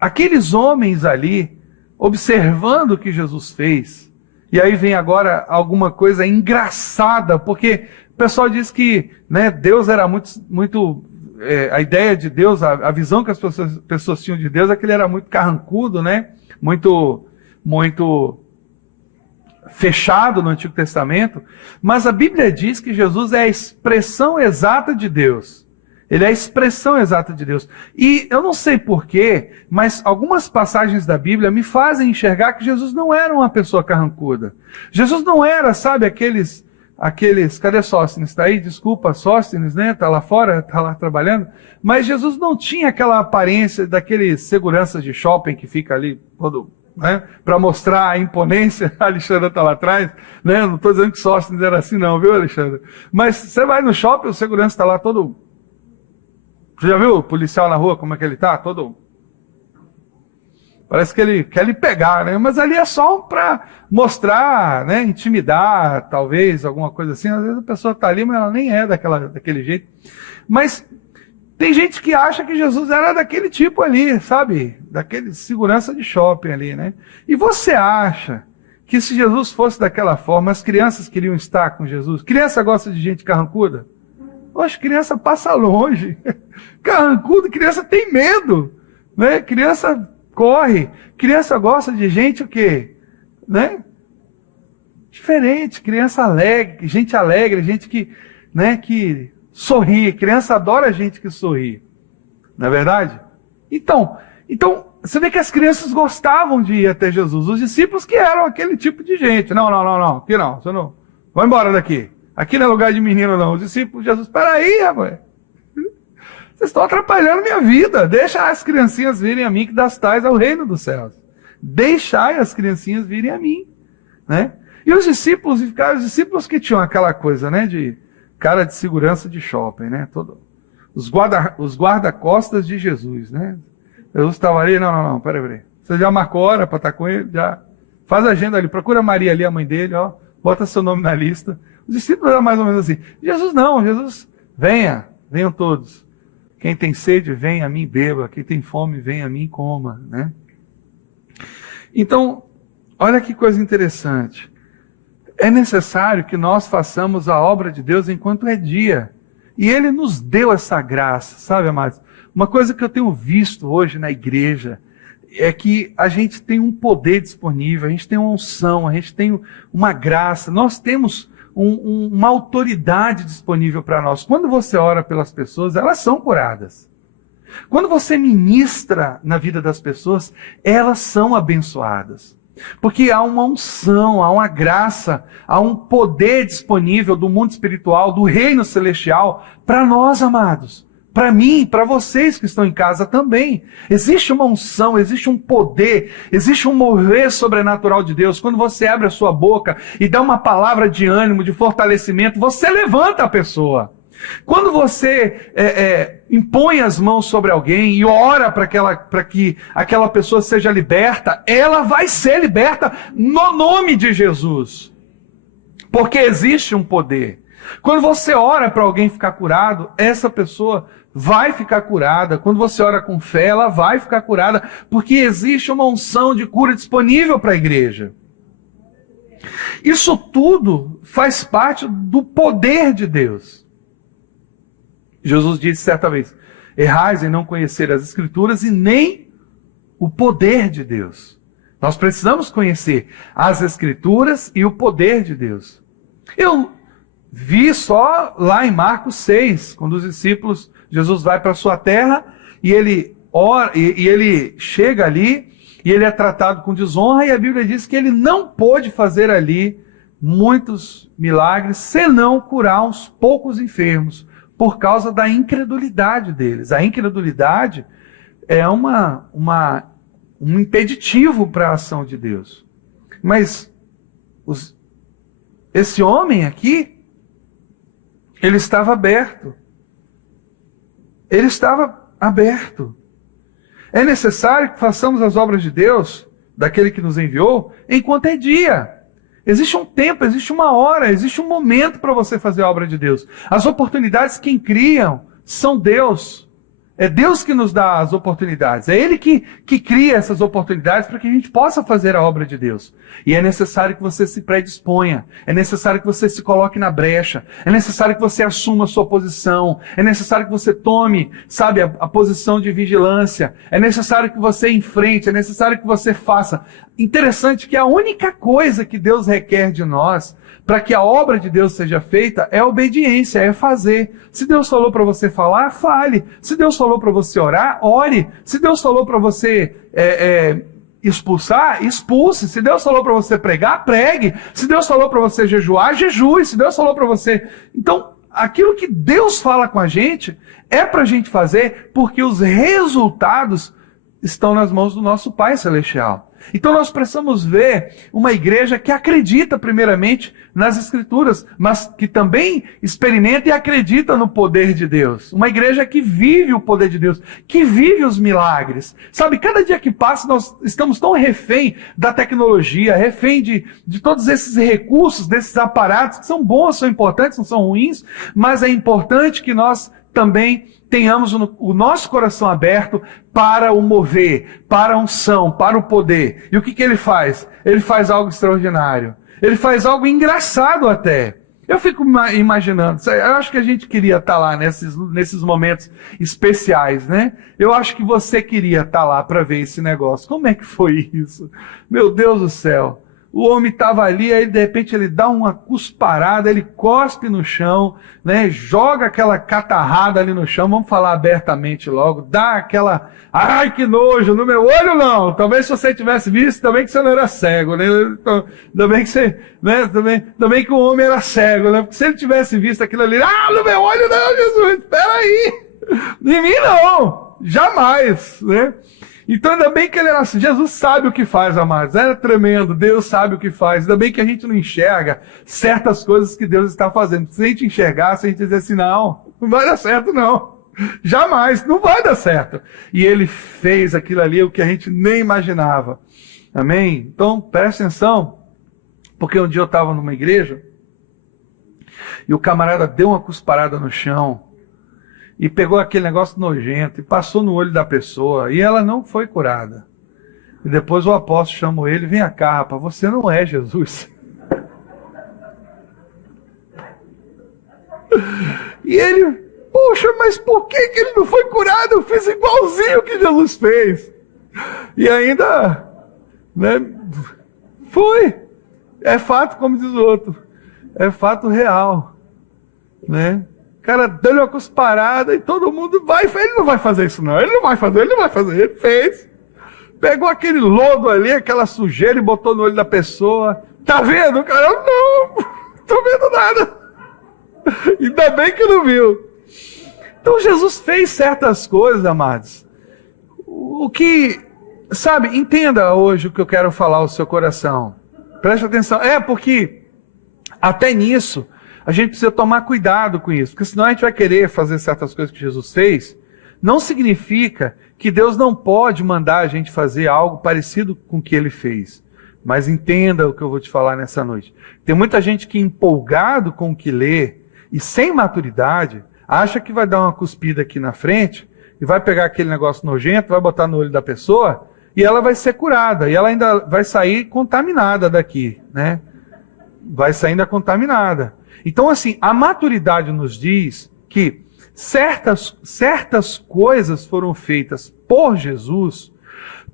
aqueles homens ali, observando o que Jesus fez, e aí vem agora alguma coisa engraçada, porque o pessoal diz que, né, Deus era muito a ideia de Deus, a visão que as pessoas tinham de Deus é que ele era muito carrancudo, né? Muito fechado no Antigo Testamento, mas a Bíblia diz que Jesus é a expressão exata de Deus. Ele é a expressão exata de Deus. E eu não sei porquê, mas algumas passagens da Bíblia me fazem enxergar que Jesus não era uma pessoa carrancuda. Jesus não era, sabe, aqueles... Cadê Sóstenes? Está aí? Desculpa, Sóstenes, né? Está lá fora, está lá trabalhando. Mas Jesus não tinha aquela aparência daquele segurança de shopping que fica ali todo, né, para mostrar a imponência. A Alexandra está lá atrás, né? Não estou dizendo que Sóstenes era assim não, viu, Alexandra? Mas você vai no shopping, o segurança está lá todo... Você já viu o policial na rua, como é que ele está? Todo... Parece que ele quer lhe pegar, né? Mas ali é só para mostrar, né? Intimidar, talvez, alguma coisa assim. Às vezes a pessoa está ali, mas ela nem é daquele jeito. Mas tem gente que acha que Jesus era daquele tipo ali, sabe? Daquele segurança de shopping ali, né? E você acha que se Jesus fosse daquela forma, as crianças queriam estar com Jesus? Criança gosta de gente carrancuda? Oxe, criança passa longe. Carrancudo, criança tem medo, né? Criança corre. Criança gosta de gente o quê? Né? Diferente, criança alegre, gente que, né, que sorri. Criança adora gente que sorri. Não é verdade? Então, você vê que as crianças gostavam de ir até Jesus. Os discípulos que eram aquele tipo de gente. Não, aqui não, você não. Vai embora daqui. Aqui não é lugar de menino, não. Os discípulos de Jesus, peraí, rapaz. Vocês estão atrapalhando minha vida. Deixa as criancinhas virem a mim, que das tais ao reino dos céus. Deixai as criancinhas virem a mim. Né? E os discípulos que tinham aquela coisa, né, de cara de segurança de shopping, né? Os guarda-costas de Jesus, né? Jesus estava ali, não, peraí. Você já marcou hora para estar com ele? Já. Faz a agenda ali, procura Maria ali, a mãe dele, ó, bota seu nome na lista. Os discípulos eram mais ou menos assim. Jesus não, Jesus, venham todos. Quem tem sede, venha a mim beba. Quem tem fome, venha a mim coma, né? Então, olha que coisa interessante. É necessário que nós façamos a obra de Deus enquanto é dia. E Ele nos deu essa graça, sabe, amados? Uma coisa que eu tenho visto hoje na igreja é que a gente tem um poder disponível, a gente tem uma unção, a gente tem uma graça, nós temos uma autoridade disponível para nós. Quando você ora pelas pessoas, elas são curadas. Quando você ministra na vida das pessoas, elas são abençoadas. Porque há uma unção, há uma graça, há um poder disponível do mundo espiritual, do reino celestial, para nós, amados. para mim, para vocês que estão em casa também. Existe uma unção, existe um poder, existe um mover sobrenatural de Deus. Quando você abre a sua boca e dá uma palavra de ânimo, de fortalecimento, você levanta a pessoa. Quando você impõe as mãos sobre alguém e ora para que aquela pessoa seja liberta, ela vai ser liberta no nome de Jesus. Porque existe um poder. Quando você ora para alguém ficar curado, essa pessoa vai ficar curada. Quando você ora com fé, ela vai ficar curada, porque existe uma unção de cura disponível para a igreja. Isso tudo faz parte do poder de Deus. Jesus disse certa vez: errais em não conhecer as Escrituras e nem o poder de Deus. Nós precisamos conhecer as Escrituras e o poder de Deus. Eu vi só lá em Marcos 6, quando os discípulos, Jesus vai para a sua terra e ele ora, e ele chega ali e ele é tratado com desonra, e a Bíblia diz que ele não pôde fazer ali muitos milagres, senão curar uns poucos enfermos, por causa da incredulidade deles. A incredulidade é um impeditivo para a ação de Deus. Mas esse homem aqui, ele estava aberto. Ele estava aberto. É necessário que façamos as obras de Deus, daquele que nos enviou, enquanto é dia. Existe um tempo, existe uma hora, existe um momento para você fazer a obra de Deus. As oportunidades quem criam são Deus. É Deus que nos dá as oportunidades. É Ele que cria essas oportunidades para que a gente possa fazer a obra de Deus. E é necessário que você se predisponha. É necessário que você se coloque na brecha. É necessário que você assuma a sua posição. É necessário que você tome, sabe, a posição de vigilância. É necessário que você enfrente. É necessário que você faça. Interessante que a única coisa que Deus requer de nós para que a obra de Deus seja feita é obediência, é fazer. Se Deus falou para você falar, fale. Se Deus falou para você orar, ore. Se Deus falou para você expulsar, expulse. Se Deus falou para você pregar, pregue. Se Deus falou para você jejuar, jejue. Se Deus falou para você... Então, aquilo que Deus fala com a gente é para a gente fazer, porque os resultados estão nas mãos do nosso Pai Celestial. Então nós precisamos ver uma igreja que acredita primeiramente nas Escrituras, mas que também experimenta e acredita no poder de Deus. Uma igreja que vive o poder de Deus, que vive os milagres. Sabe, cada dia que passa nós estamos tão refém da tecnologia, refém de todos esses recursos, desses aparatos que são bons, são importantes, não são ruins, mas é importante que nós também tenhamos o nosso coração aberto para o mover, para a unção, para o poder. E o que ele faz? Ele faz algo extraordinário. Ele faz algo engraçado até. Eu fico imaginando, eu acho que a gente queria estar lá nesses momentos especiais, né? Eu acho que você queria estar lá para ver esse negócio. Como é que foi isso? Meu Deus do céu. O homem estava ali, aí de repente ele dá uma cusparada, ele cospe no chão, né? Joga aquela catarrada ali no chão, vamos falar abertamente logo, dá aquela, ai que nojo, no meu olho não, talvez se você tivesse visto, também que você não era cego, né? Então, também que você, né? Também que o homem era cego, né? Porque se ele tivesse visto aquilo ali, no meu olho não, Jesus, espera aí, em mim não, jamais, né? Então ainda bem que ele era assim, Jesus sabe o que faz, amados, era tremendo, Deus sabe o que faz, ainda bem que a gente não enxerga certas coisas que Deus está fazendo. Se a gente enxergasse, a gente dizer assim, não vai dar certo não, jamais, não vai dar certo. E ele fez aquilo ali, o que a gente nem imaginava, amém? Então presta atenção, porque um dia eu estava numa igreja, e o camarada deu uma cusparada no chão, e pegou aquele negócio nojento, e passou no olho da pessoa, e ela não foi curada. E depois o apóstolo chamou ele, vem cá, rapaz, você não é Jesus. E ele, poxa, mas por que ele não foi curado? Eu fiz igualzinho o que Jesus fez. E ainda, né, foi. É fato, como diz o outro, é fato real, né? O cara deu uma cusparada e todo mundo vai, ele não vai fazer isso não, ele não vai fazer, ele fez. Pegou aquele lodo ali, aquela sujeira e botou no olho da pessoa. Tá vendo? O cara, não tô vendo nada. Ainda bem que não viu. Então Jesus fez certas coisas, amados. O que, sabe, entenda hoje o que eu quero falar ao seu coração. Preste atenção. Porque até nisso a gente precisa tomar cuidado com isso, porque senão a gente vai querer fazer certas coisas que Jesus fez. Não significa que Deus não pode mandar a gente fazer algo parecido com o que Ele fez. Mas entenda o que eu vou te falar nessa noite. Tem muita gente que, empolgado com o que lê e sem maturidade, acha que vai dar uma cuspida aqui na frente e vai pegar aquele negócio nojento, vai botar no olho da pessoa e ela vai ser curada. E ela ainda vai sair contaminada daqui, né? Vai sair ainda contaminada. Então, assim, a maturidade nos diz que certas coisas foram feitas por Jesus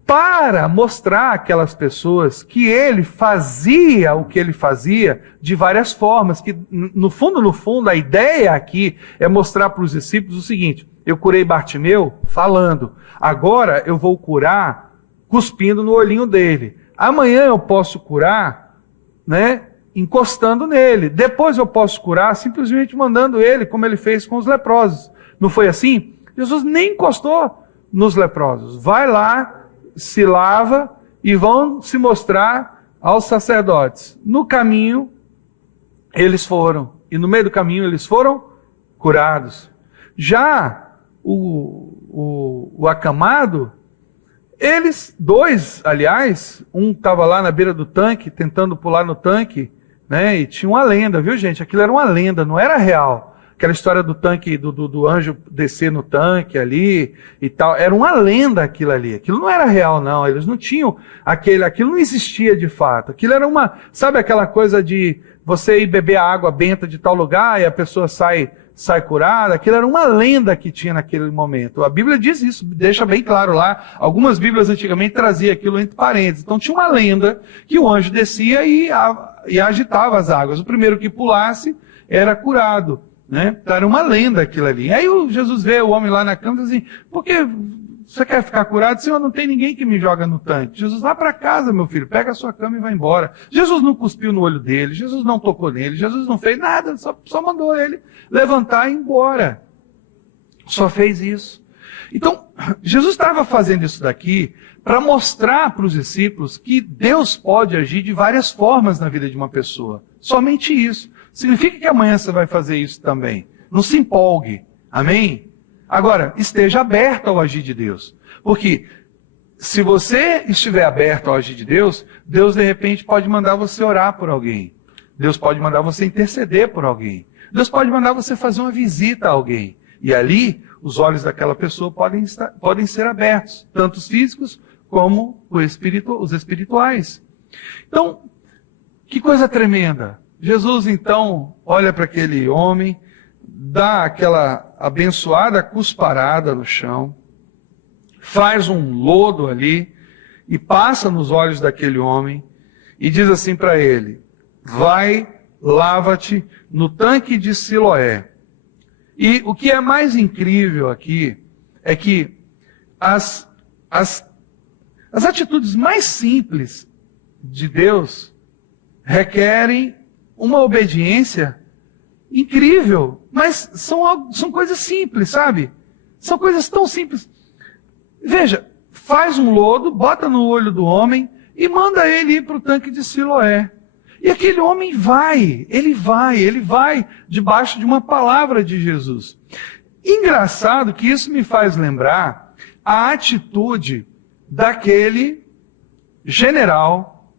para mostrar àquelas pessoas que Ele fazia o que Ele fazia de várias formas, que no fundo, a ideia aqui é mostrar para os discípulos o seguinte: eu curei Bartimeu falando, agora eu vou curar cuspindo no olhinho dele. Amanhã eu posso curar, né, encostando nele. Depois eu posso curar simplesmente mandando ele, como Ele fez com os leprosos. Não foi assim? Jesus nem encostou nos leprosos. Vai lá, se lava e vão se mostrar aos sacerdotes. No caminho, eles foram. E no meio do caminho, eles foram curados. Já o acamado, eles dois, aliás, um estava lá na beira do tanque, tentando pular no tanque, né? E tinha uma lenda, viu, gente? Aquilo era uma lenda, não era real. Aquela história do tanque, do anjo descer no tanque ali e tal, era uma lenda aquilo ali. Aquilo não era real, não. Eles não tinham aquilo não existia de fato. Aquilo era sabe aquela coisa de você ir beber a água benta de tal lugar e a pessoa sai curada? Aquilo era uma lenda que tinha naquele momento. A Bíblia diz isso, deixa bem claro lá. Algumas Bíblias antigamente traziam aquilo entre parênteses. Então tinha uma lenda que o anjo descia e agitava as águas. O primeiro que pulasse era curado. Né? Então era uma lenda aquilo ali. Aí Jesus vê o homem lá na cama e diz assim: por que você quer ficar curado? Senhor, não tem ninguém que me joga no tanque. Jesus, vá para casa, meu filho, pega a sua cama e vai embora. Jesus não cuspiu no olho dele, Jesus não tocou nele, Jesus não fez nada, só mandou ele levantar e ir embora. Só fez isso. Então, Jesus estava fazendo isso daqui para mostrar para os discípulos que Deus pode agir de várias formas na vida de uma pessoa. Somente isso. Significa que amanhã você vai fazer isso também. Não se empolgue. Amém? Agora, esteja aberto ao agir de Deus. Porque se você estiver aberto ao agir de Deus, Deus de repente pode mandar você orar por alguém. Deus pode mandar você interceder por alguém. Deus pode mandar você fazer uma visita a alguém. E ali, os olhos daquela pessoa podem ser abertos. Tanto os físicos como os espirituais. Então, que coisa tremenda. Jesus, então, olha para aquele homem, dá aquela abençoada cusparada no chão, faz um lodo ali e passa nos olhos daquele homem e diz assim para ele: vai, lava-te no tanque de Siloé. E o que é mais incrível aqui é que as atitudes mais simples de Deus requerem uma obediência incrível, mas são coisas simples, sabe? São coisas tão simples. Veja, faz um lodo, bota no olho do homem e manda ele ir para o tanque de Siloé. E aquele homem ele vai debaixo de uma palavra de Jesus. Engraçado que isso me faz lembrar a atitude daquele general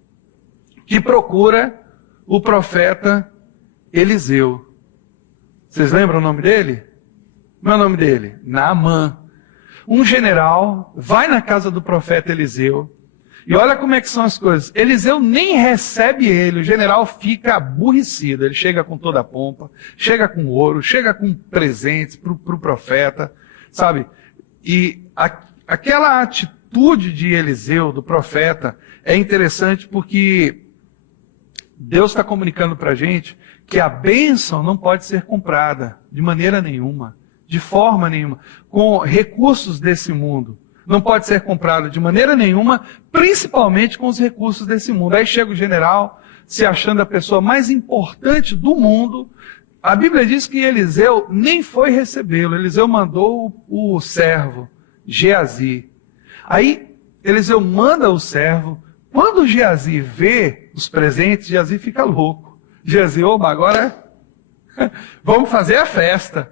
que procura o profeta Eliseu. Vocês lembram o nome dele? Qual é o nome dele? Naamã. Um general vai na casa do profeta Eliseu. E olha como é que são as coisas. Eliseu nem recebe ele, o general fica aborrecido. Ele chega com toda a pompa, chega com ouro, chega com presentes para o profeta, sabe? E aquela atitude de Eliseu, do profeta, é interessante porque Deus está comunicando para a gente que a bênção não pode ser comprada de maneira nenhuma, de forma nenhuma, com recursos desse mundo. Não pode ser comprado de maneira nenhuma, principalmente com os recursos desse mundo. Aí chega o general, se achando a pessoa mais importante do mundo, a Bíblia diz que Eliseu nem foi recebê-lo. Eliseu mandou o servo, Geazi. Aí Eliseu manda o servo. Quando Geazi vê os presentes, Geazi fica louco. Geazi, oba, agora vamos fazer a festa.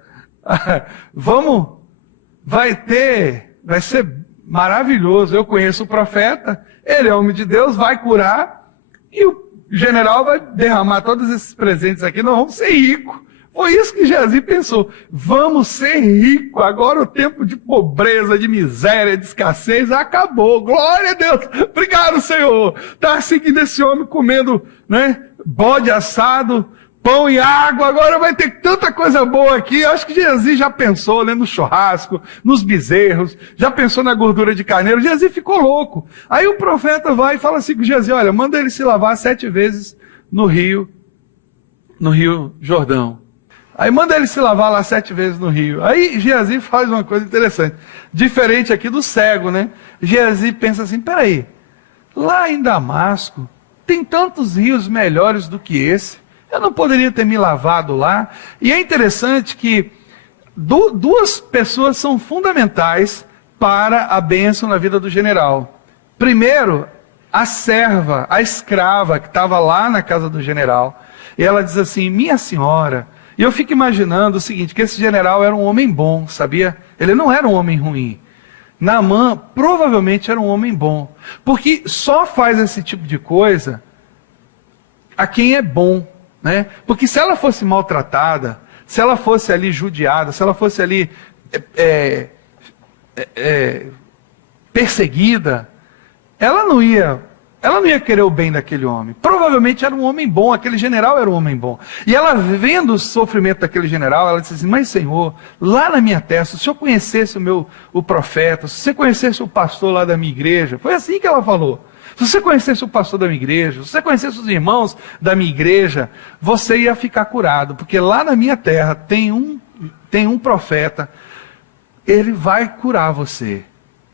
Vai ser maravilhoso. Eu conheço o profeta, ele é homem de Deus, vai curar, e o general vai derramar todos esses presentes aqui, nós vamos ser ricos. Foi isso que Geazi pensou. Vamos ser ricos. Agora o tempo de pobreza, de miséria, de escassez acabou. Glória a Deus. Obrigado, Senhor. Está seguindo esse homem comendo, né, bode assado, pão e água. Agora vai ter tanta coisa boa aqui. Acho que Geazi já pensou, né, no churrasco, nos bezerros, já pensou na gordura de carneiro. Geazi ficou louco. Aí o profeta vai e fala assim com Geazi: olha, manda ele se lavar 7 vezes no rio Jordão. Aí manda ele se lavar lá 7 vezes no rio. Aí Geazi faz uma coisa interessante. Diferente aqui do cego, né? Geazi pensa assim: peraí, lá em Damasco tem tantos rios melhores do que esse. Eu não poderia ter me lavado lá? E é interessante que duas pessoas são fundamentais para a bênção na vida do general. Primeiro, a serva, a escrava que estava lá na casa do general. E ela diz assim: minha senhora... E eu fico imaginando o seguinte, que esse general era um homem bom, sabia? Ele não era um homem ruim. Naamã provavelmente era um homem bom, porque só faz esse tipo de coisa a quem é bom, né? Porque se ela fosse maltratada, se ela fosse ali judiada, se ela fosse ali perseguida, ela não ia querer o bem daquele homem. Provavelmente era um homem bom, aquele general era um homem bom. E ela, vendo o sofrimento daquele general, ela disse assim: mas Senhor, lá na minha terra, se o Senhor conhecesse o profeta, se você conhecesse o pastor lá da minha igreja, foi assim que ela falou. Se você conhecesse o pastor da minha igreja, se você conhecesse os irmãos da minha igreja, você ia ficar curado, porque lá na minha terra tem um profeta, ele vai curar você.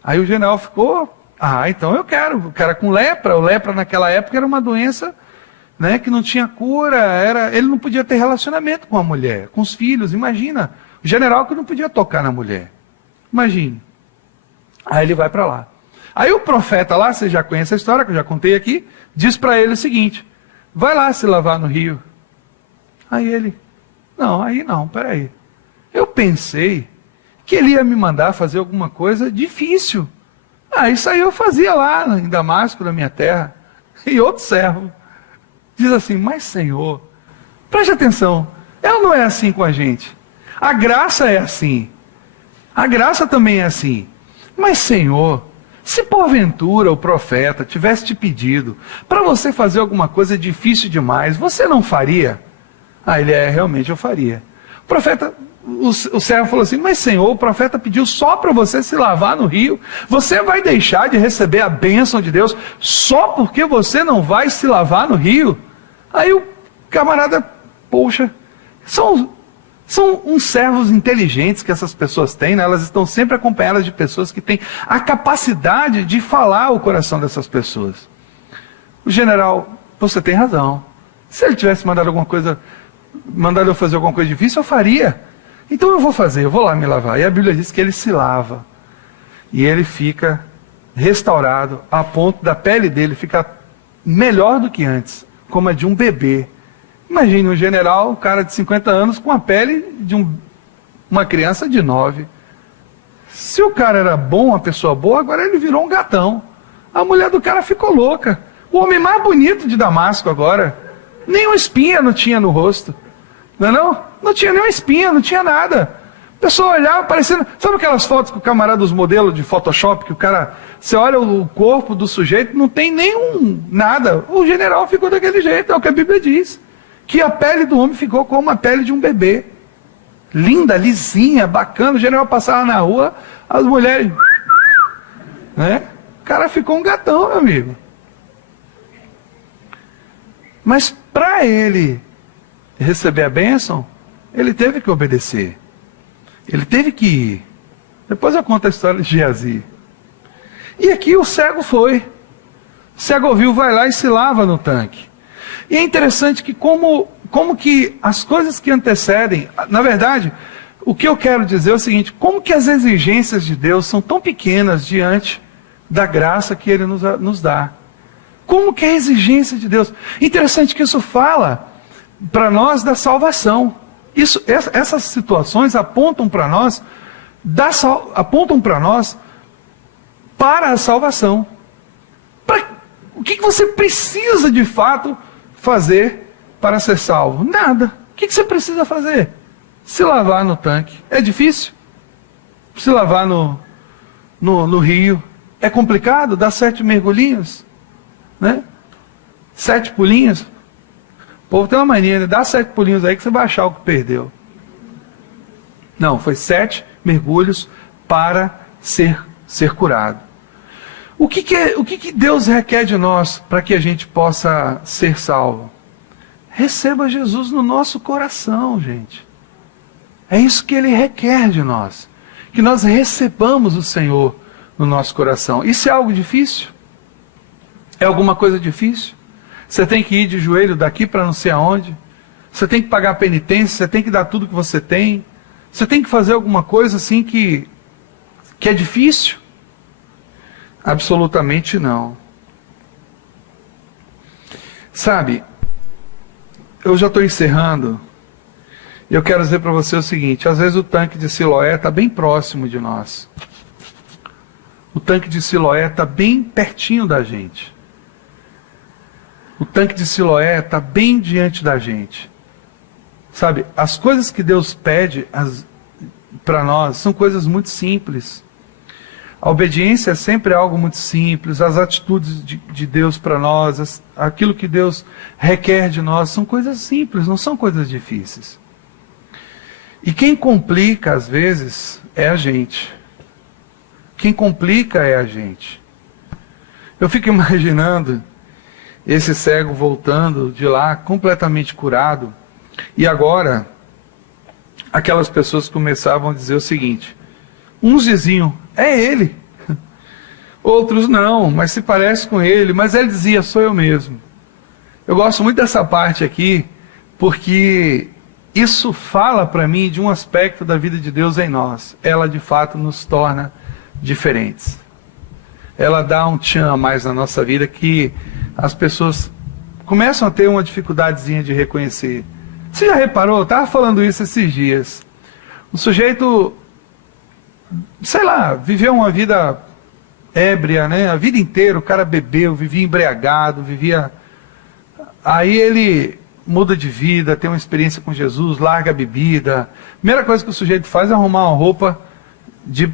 Aí o general ficou... então eu quero. O cara com lepra. O lepra naquela época era uma doença, né, que não tinha cura. Ele não podia ter relacionamento com a mulher, com os filhos. Imagina, o general que não podia tocar na mulher. Imagine. Aí ele vai para lá. Aí o profeta lá, você já conhece a história que eu já contei aqui, diz para ele o seguinte: vai lá se lavar no rio. Aí ele: não, peraí. Eu pensei que ele ia me mandar fazer alguma coisa difícil. Isso aí eu fazia lá em Damasco, na minha terra. E outro servo diz assim: mas Senhor, preste atenção, ela não é assim com a gente. A graça é assim. A graça também é assim. Mas Senhor, se porventura o profeta tivesse te pedido para você fazer alguma coisa difícil demais, você não faria? Ele: realmente eu faria. O profeta... O servo falou assim: mas Senhor, o profeta pediu só para você se lavar no rio. Você vai deixar de receber a bênção de Deus só porque você não vai se lavar no rio? Aí o camarada, poxa, são uns servos inteligentes que essas pessoas têm, né? Elas estão sempre acompanhadas de pessoas que têm a capacidade de falar o coração dessas pessoas. O general: você tem razão. Se ele tivesse mandado eu fazer alguma coisa difícil, eu faria. Então eu vou lá me lavar. E a Bíblia diz que ele se lava. E ele fica restaurado, a ponto da pele dele ficar melhor do que antes, como a de um bebê. Imagine um general, um cara de 50 anos, com a pele de uma criança de 9. Se o cara era bom, uma pessoa boa, agora ele virou um gatão. A mulher do cara ficou louca. O homem mais bonito de Damasco agora. Nem uma espinha não tinha no rosto. Não tinha nenhuma espinha, não tinha nada. O pessoal olhava parecendo... Sabe aquelas fotos que o camarada, os modelos de Photoshop, que o cara... Você olha o corpo do sujeito, não tem nada. O general ficou daquele jeito, é o que a Bíblia diz. Que a pele do homem ficou como a pele de um bebê. Linda, lisinha, bacana. O general passava na rua, as mulheres... né? O cara ficou um gatão, meu amigo. Mas para ele receber a bênção, ele teve que obedecer. Ele teve que ir. Depois eu conto a história de Geazi. E aqui o cego foi. O cego ouviu, vai lá e se lava no tanque. E é interessante que como como que as coisas que antecedem, na verdade, o que eu quero dizer é o seguinte, como que as exigências de Deus são tão pequenas diante da graça que Ele nos dá. Como que é a exigência de Deus? Interessante que isso fala para nós da salvação. Essas situações apontam para nós, para a salvação. O que você precisa de fato fazer para ser salvo? Nada. O que você precisa fazer? Se lavar no tanque. É difícil? Se lavar no rio. É complicado? Dar 7 mergulhinhos? Né? 7 pulinhos? O povo tem uma mania, né? Dá 7 pulinhos aí que você vai achar o que perdeu. Não, foi 7 mergulhos para ser curado. O que Deus requer de nós para que a gente possa ser salvo? Receba Jesus no nosso coração, gente. É isso que Ele requer de nós. Que nós recebamos o Senhor no nosso coração. Isso é algo difícil? É alguma coisa difícil? Você tem que ir de joelho daqui para não sei aonde? Você tem que pagar penitência? Você tem que dar tudo que você tem? Você tem que fazer alguma coisa assim que é difícil? Absolutamente não. Sabe, eu já estou encerrando. E eu quero dizer para você o seguinte, às vezes o tanque de Siloé está bem próximo de nós. O tanque de Siloé está bem pertinho da gente. O tanque de Siloé está bem diante da gente. Sabe, as coisas que Deus pede para nós são coisas muito simples. A obediência é sempre algo muito simples, as atitudes de Deus para nós, aquilo que Deus requer de nós, são coisas simples, não são coisas difíceis. E quem complica, às vezes, é a gente. Quem complica é a gente. Eu fico imaginando esse cego voltando de lá, completamente curado, e agora, aquelas pessoas começavam a dizer o seguinte, uns diziam, é ele. Outros não, mas se parece com ele, mas ele dizia, sou eu mesmo. Eu gosto muito dessa parte aqui, porque isso fala para mim de um aspecto da vida de Deus em nós. Ela de fato nos torna diferentes. Ela dá um tchan a mais na nossa vida que as pessoas começam a ter uma dificuldadezinha de reconhecer. Você já reparou? Eu estava falando isso esses dias. O sujeito, sei lá, viveu uma vida ébria, né? A vida inteira o cara bebeu, vivia embriagado, Aí ele muda de vida, tem uma experiência com Jesus, larga a bebida. Primeira coisa que o sujeito faz é arrumar uma roupa de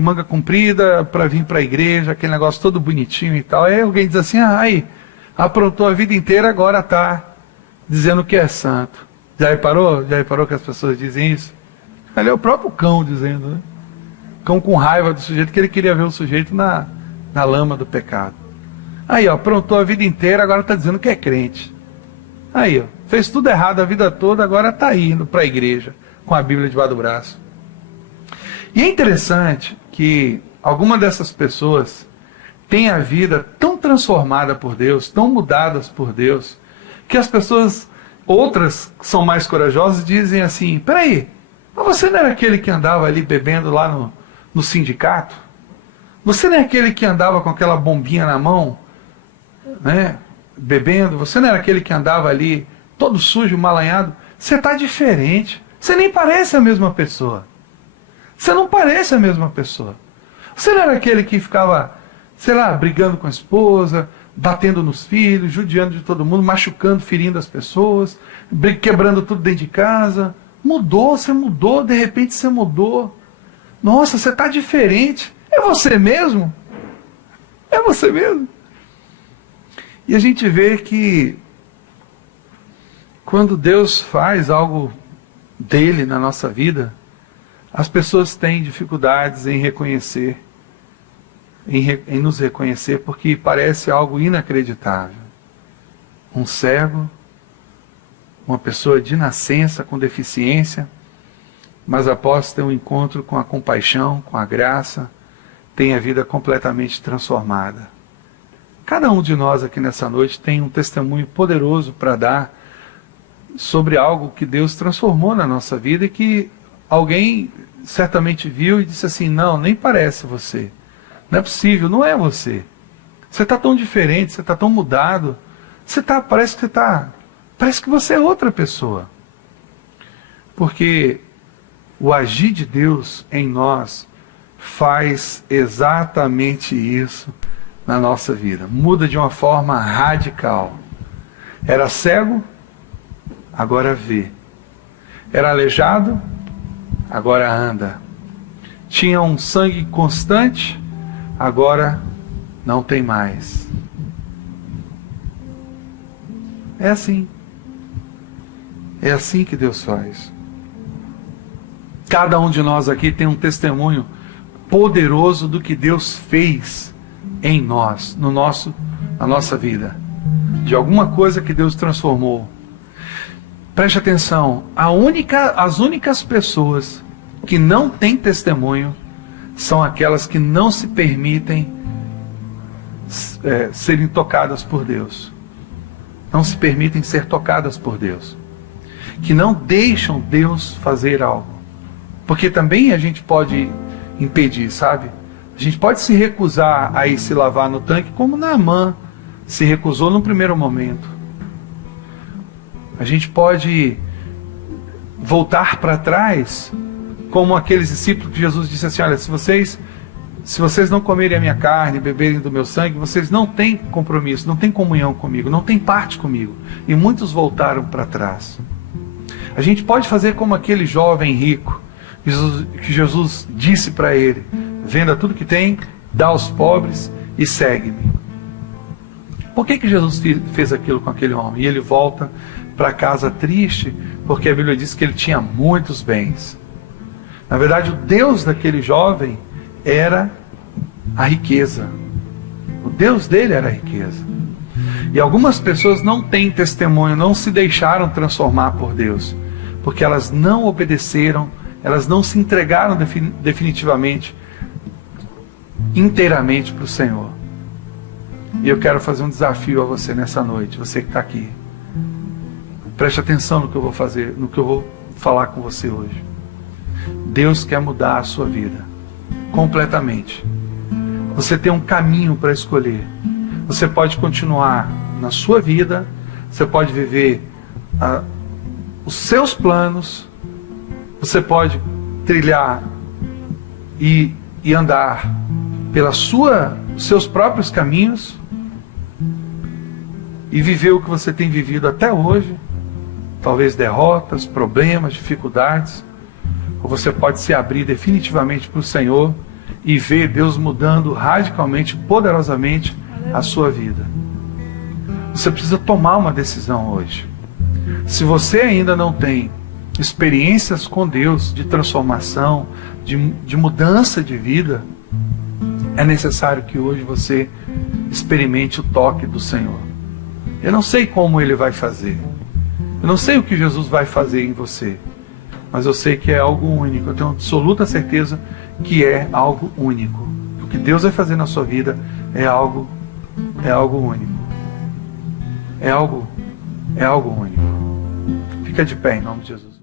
manga comprida para vir para a igreja, aquele negócio todo bonitinho e tal. Aí alguém diz assim, aí, aprontou a vida inteira, agora está dizendo que é santo. Já reparou? Já reparou que as pessoas dizem isso? Ali é o próprio cão dizendo, né? Cão com raiva do sujeito, que ele queria ver o sujeito na lama do pecado. Aí, ó, aprontou a vida inteira, agora está dizendo que é crente. Aí, ó, fez tudo errado a vida toda, agora está indo para a igreja, com a Bíblia debaixo do braço. E é interessante que algumas dessas pessoas têm a vida tão transformada por Deus, tão mudadas por Deus, que as pessoas, outras que são mais corajosas, dizem assim, peraí, mas você não era aquele que andava ali bebendo lá no sindicato? Você não é aquele que andava com aquela bombinha na mão, né, bebendo? Você não era aquele que andava ali todo sujo, malanhado? Você está diferente, você nem parece a mesma pessoa. Você não parece a mesma pessoa. Você não era aquele que ficava, sei lá, brigando com a esposa, batendo nos filhos, judiando de todo mundo, machucando, ferindo as pessoas, quebrando tudo dentro de casa. Mudou, você mudou, de repente você mudou. Nossa, você está diferente. É você mesmo? É você mesmo? E a gente vê que quando Deus faz algo dele na nossa vida, as pessoas têm dificuldades em reconhecer, em nos reconhecer, porque parece algo inacreditável. Um cego, uma pessoa de nascença com deficiência, mas após ter um encontro com a compaixão, com a graça, tem a vida completamente transformada. Cada um de nós aqui nessa noite tem um testemunho poderoso para dar sobre algo que Deus transformou na nossa vida e que alguém certamente viu e disse assim, não, nem parece você. Não é possível, não é você. Você está tão diferente, você está tão mudado. Parece que você é outra pessoa. Porque o agir de Deus em nós faz exatamente isso na nossa vida. Muda de uma forma radical. Era cego, agora vê. Era aleijado, agora anda. Tinha um sangue constante, agora não tem mais. É assim. É assim que Deus faz. Cada um de nós aqui tem um testemunho poderoso do que Deus fez em nós, na nossa vida. De alguma coisa que Deus transformou. Preste atenção, as únicas pessoas que não têm testemunho são aquelas que não se permitem serem tocadas por Deus. Não se permitem ser tocadas por Deus. Que não deixam Deus fazer algo. Porque também a gente pode impedir, sabe? A gente pode se recusar a ir se lavar no tanque, como Naamã se recusou no primeiro momento. A gente pode voltar para trás, como aqueles discípulos que Jesus disse assim, olha, se vocês não comerem a minha carne, beberem do meu sangue, vocês não têm compromisso, não têm comunhão comigo, não têm parte comigo. E muitos voltaram para trás. A gente pode fazer como aquele jovem rico, que Jesus disse para ele, venda tudo que tem, dá aos pobres e segue-me. Por que Jesus fez aquilo com aquele homem? E ele volta para casa triste, porque a Bíblia diz que ele tinha muitos bens. Na verdade, o Deus daquele jovem era a riqueza. O Deus dele era a riqueza. E algumas pessoas não têm testemunho, não se deixaram transformar por Deus, porque elas não obedeceram, elas não se entregaram definitivamente, inteiramente para o Senhor. E eu quero fazer um desafio a você nessa noite, você que está aqui. Preste atenção no que eu vou fazer, no que eu vou falar com você hoje. Deus quer mudar a sua vida, completamente. Você tem um caminho para escolher. Você pode continuar na sua vida, você pode viver os seus planos, você pode trilhar e andar pelos seus próprios caminhos e viver o que você tem vivido até hoje, talvez derrotas, problemas, dificuldades, ou você pode se abrir definitivamente para o Senhor e ver Deus mudando radicalmente, poderosamente a sua vida. Você precisa tomar uma decisão hoje. Se você ainda não tem experiências com Deus de transformação, de mudança de vida, é necessário que hoje você experimente o toque do Senhor. Eu não sei como Ele vai fazer. Eu não sei o que Jesus vai fazer em você. Mas eu sei que é algo único. Eu tenho absoluta certeza que é algo único. O que Deus vai fazer na sua vida é algo único. É algo único. Fica de pé em nome de Jesus.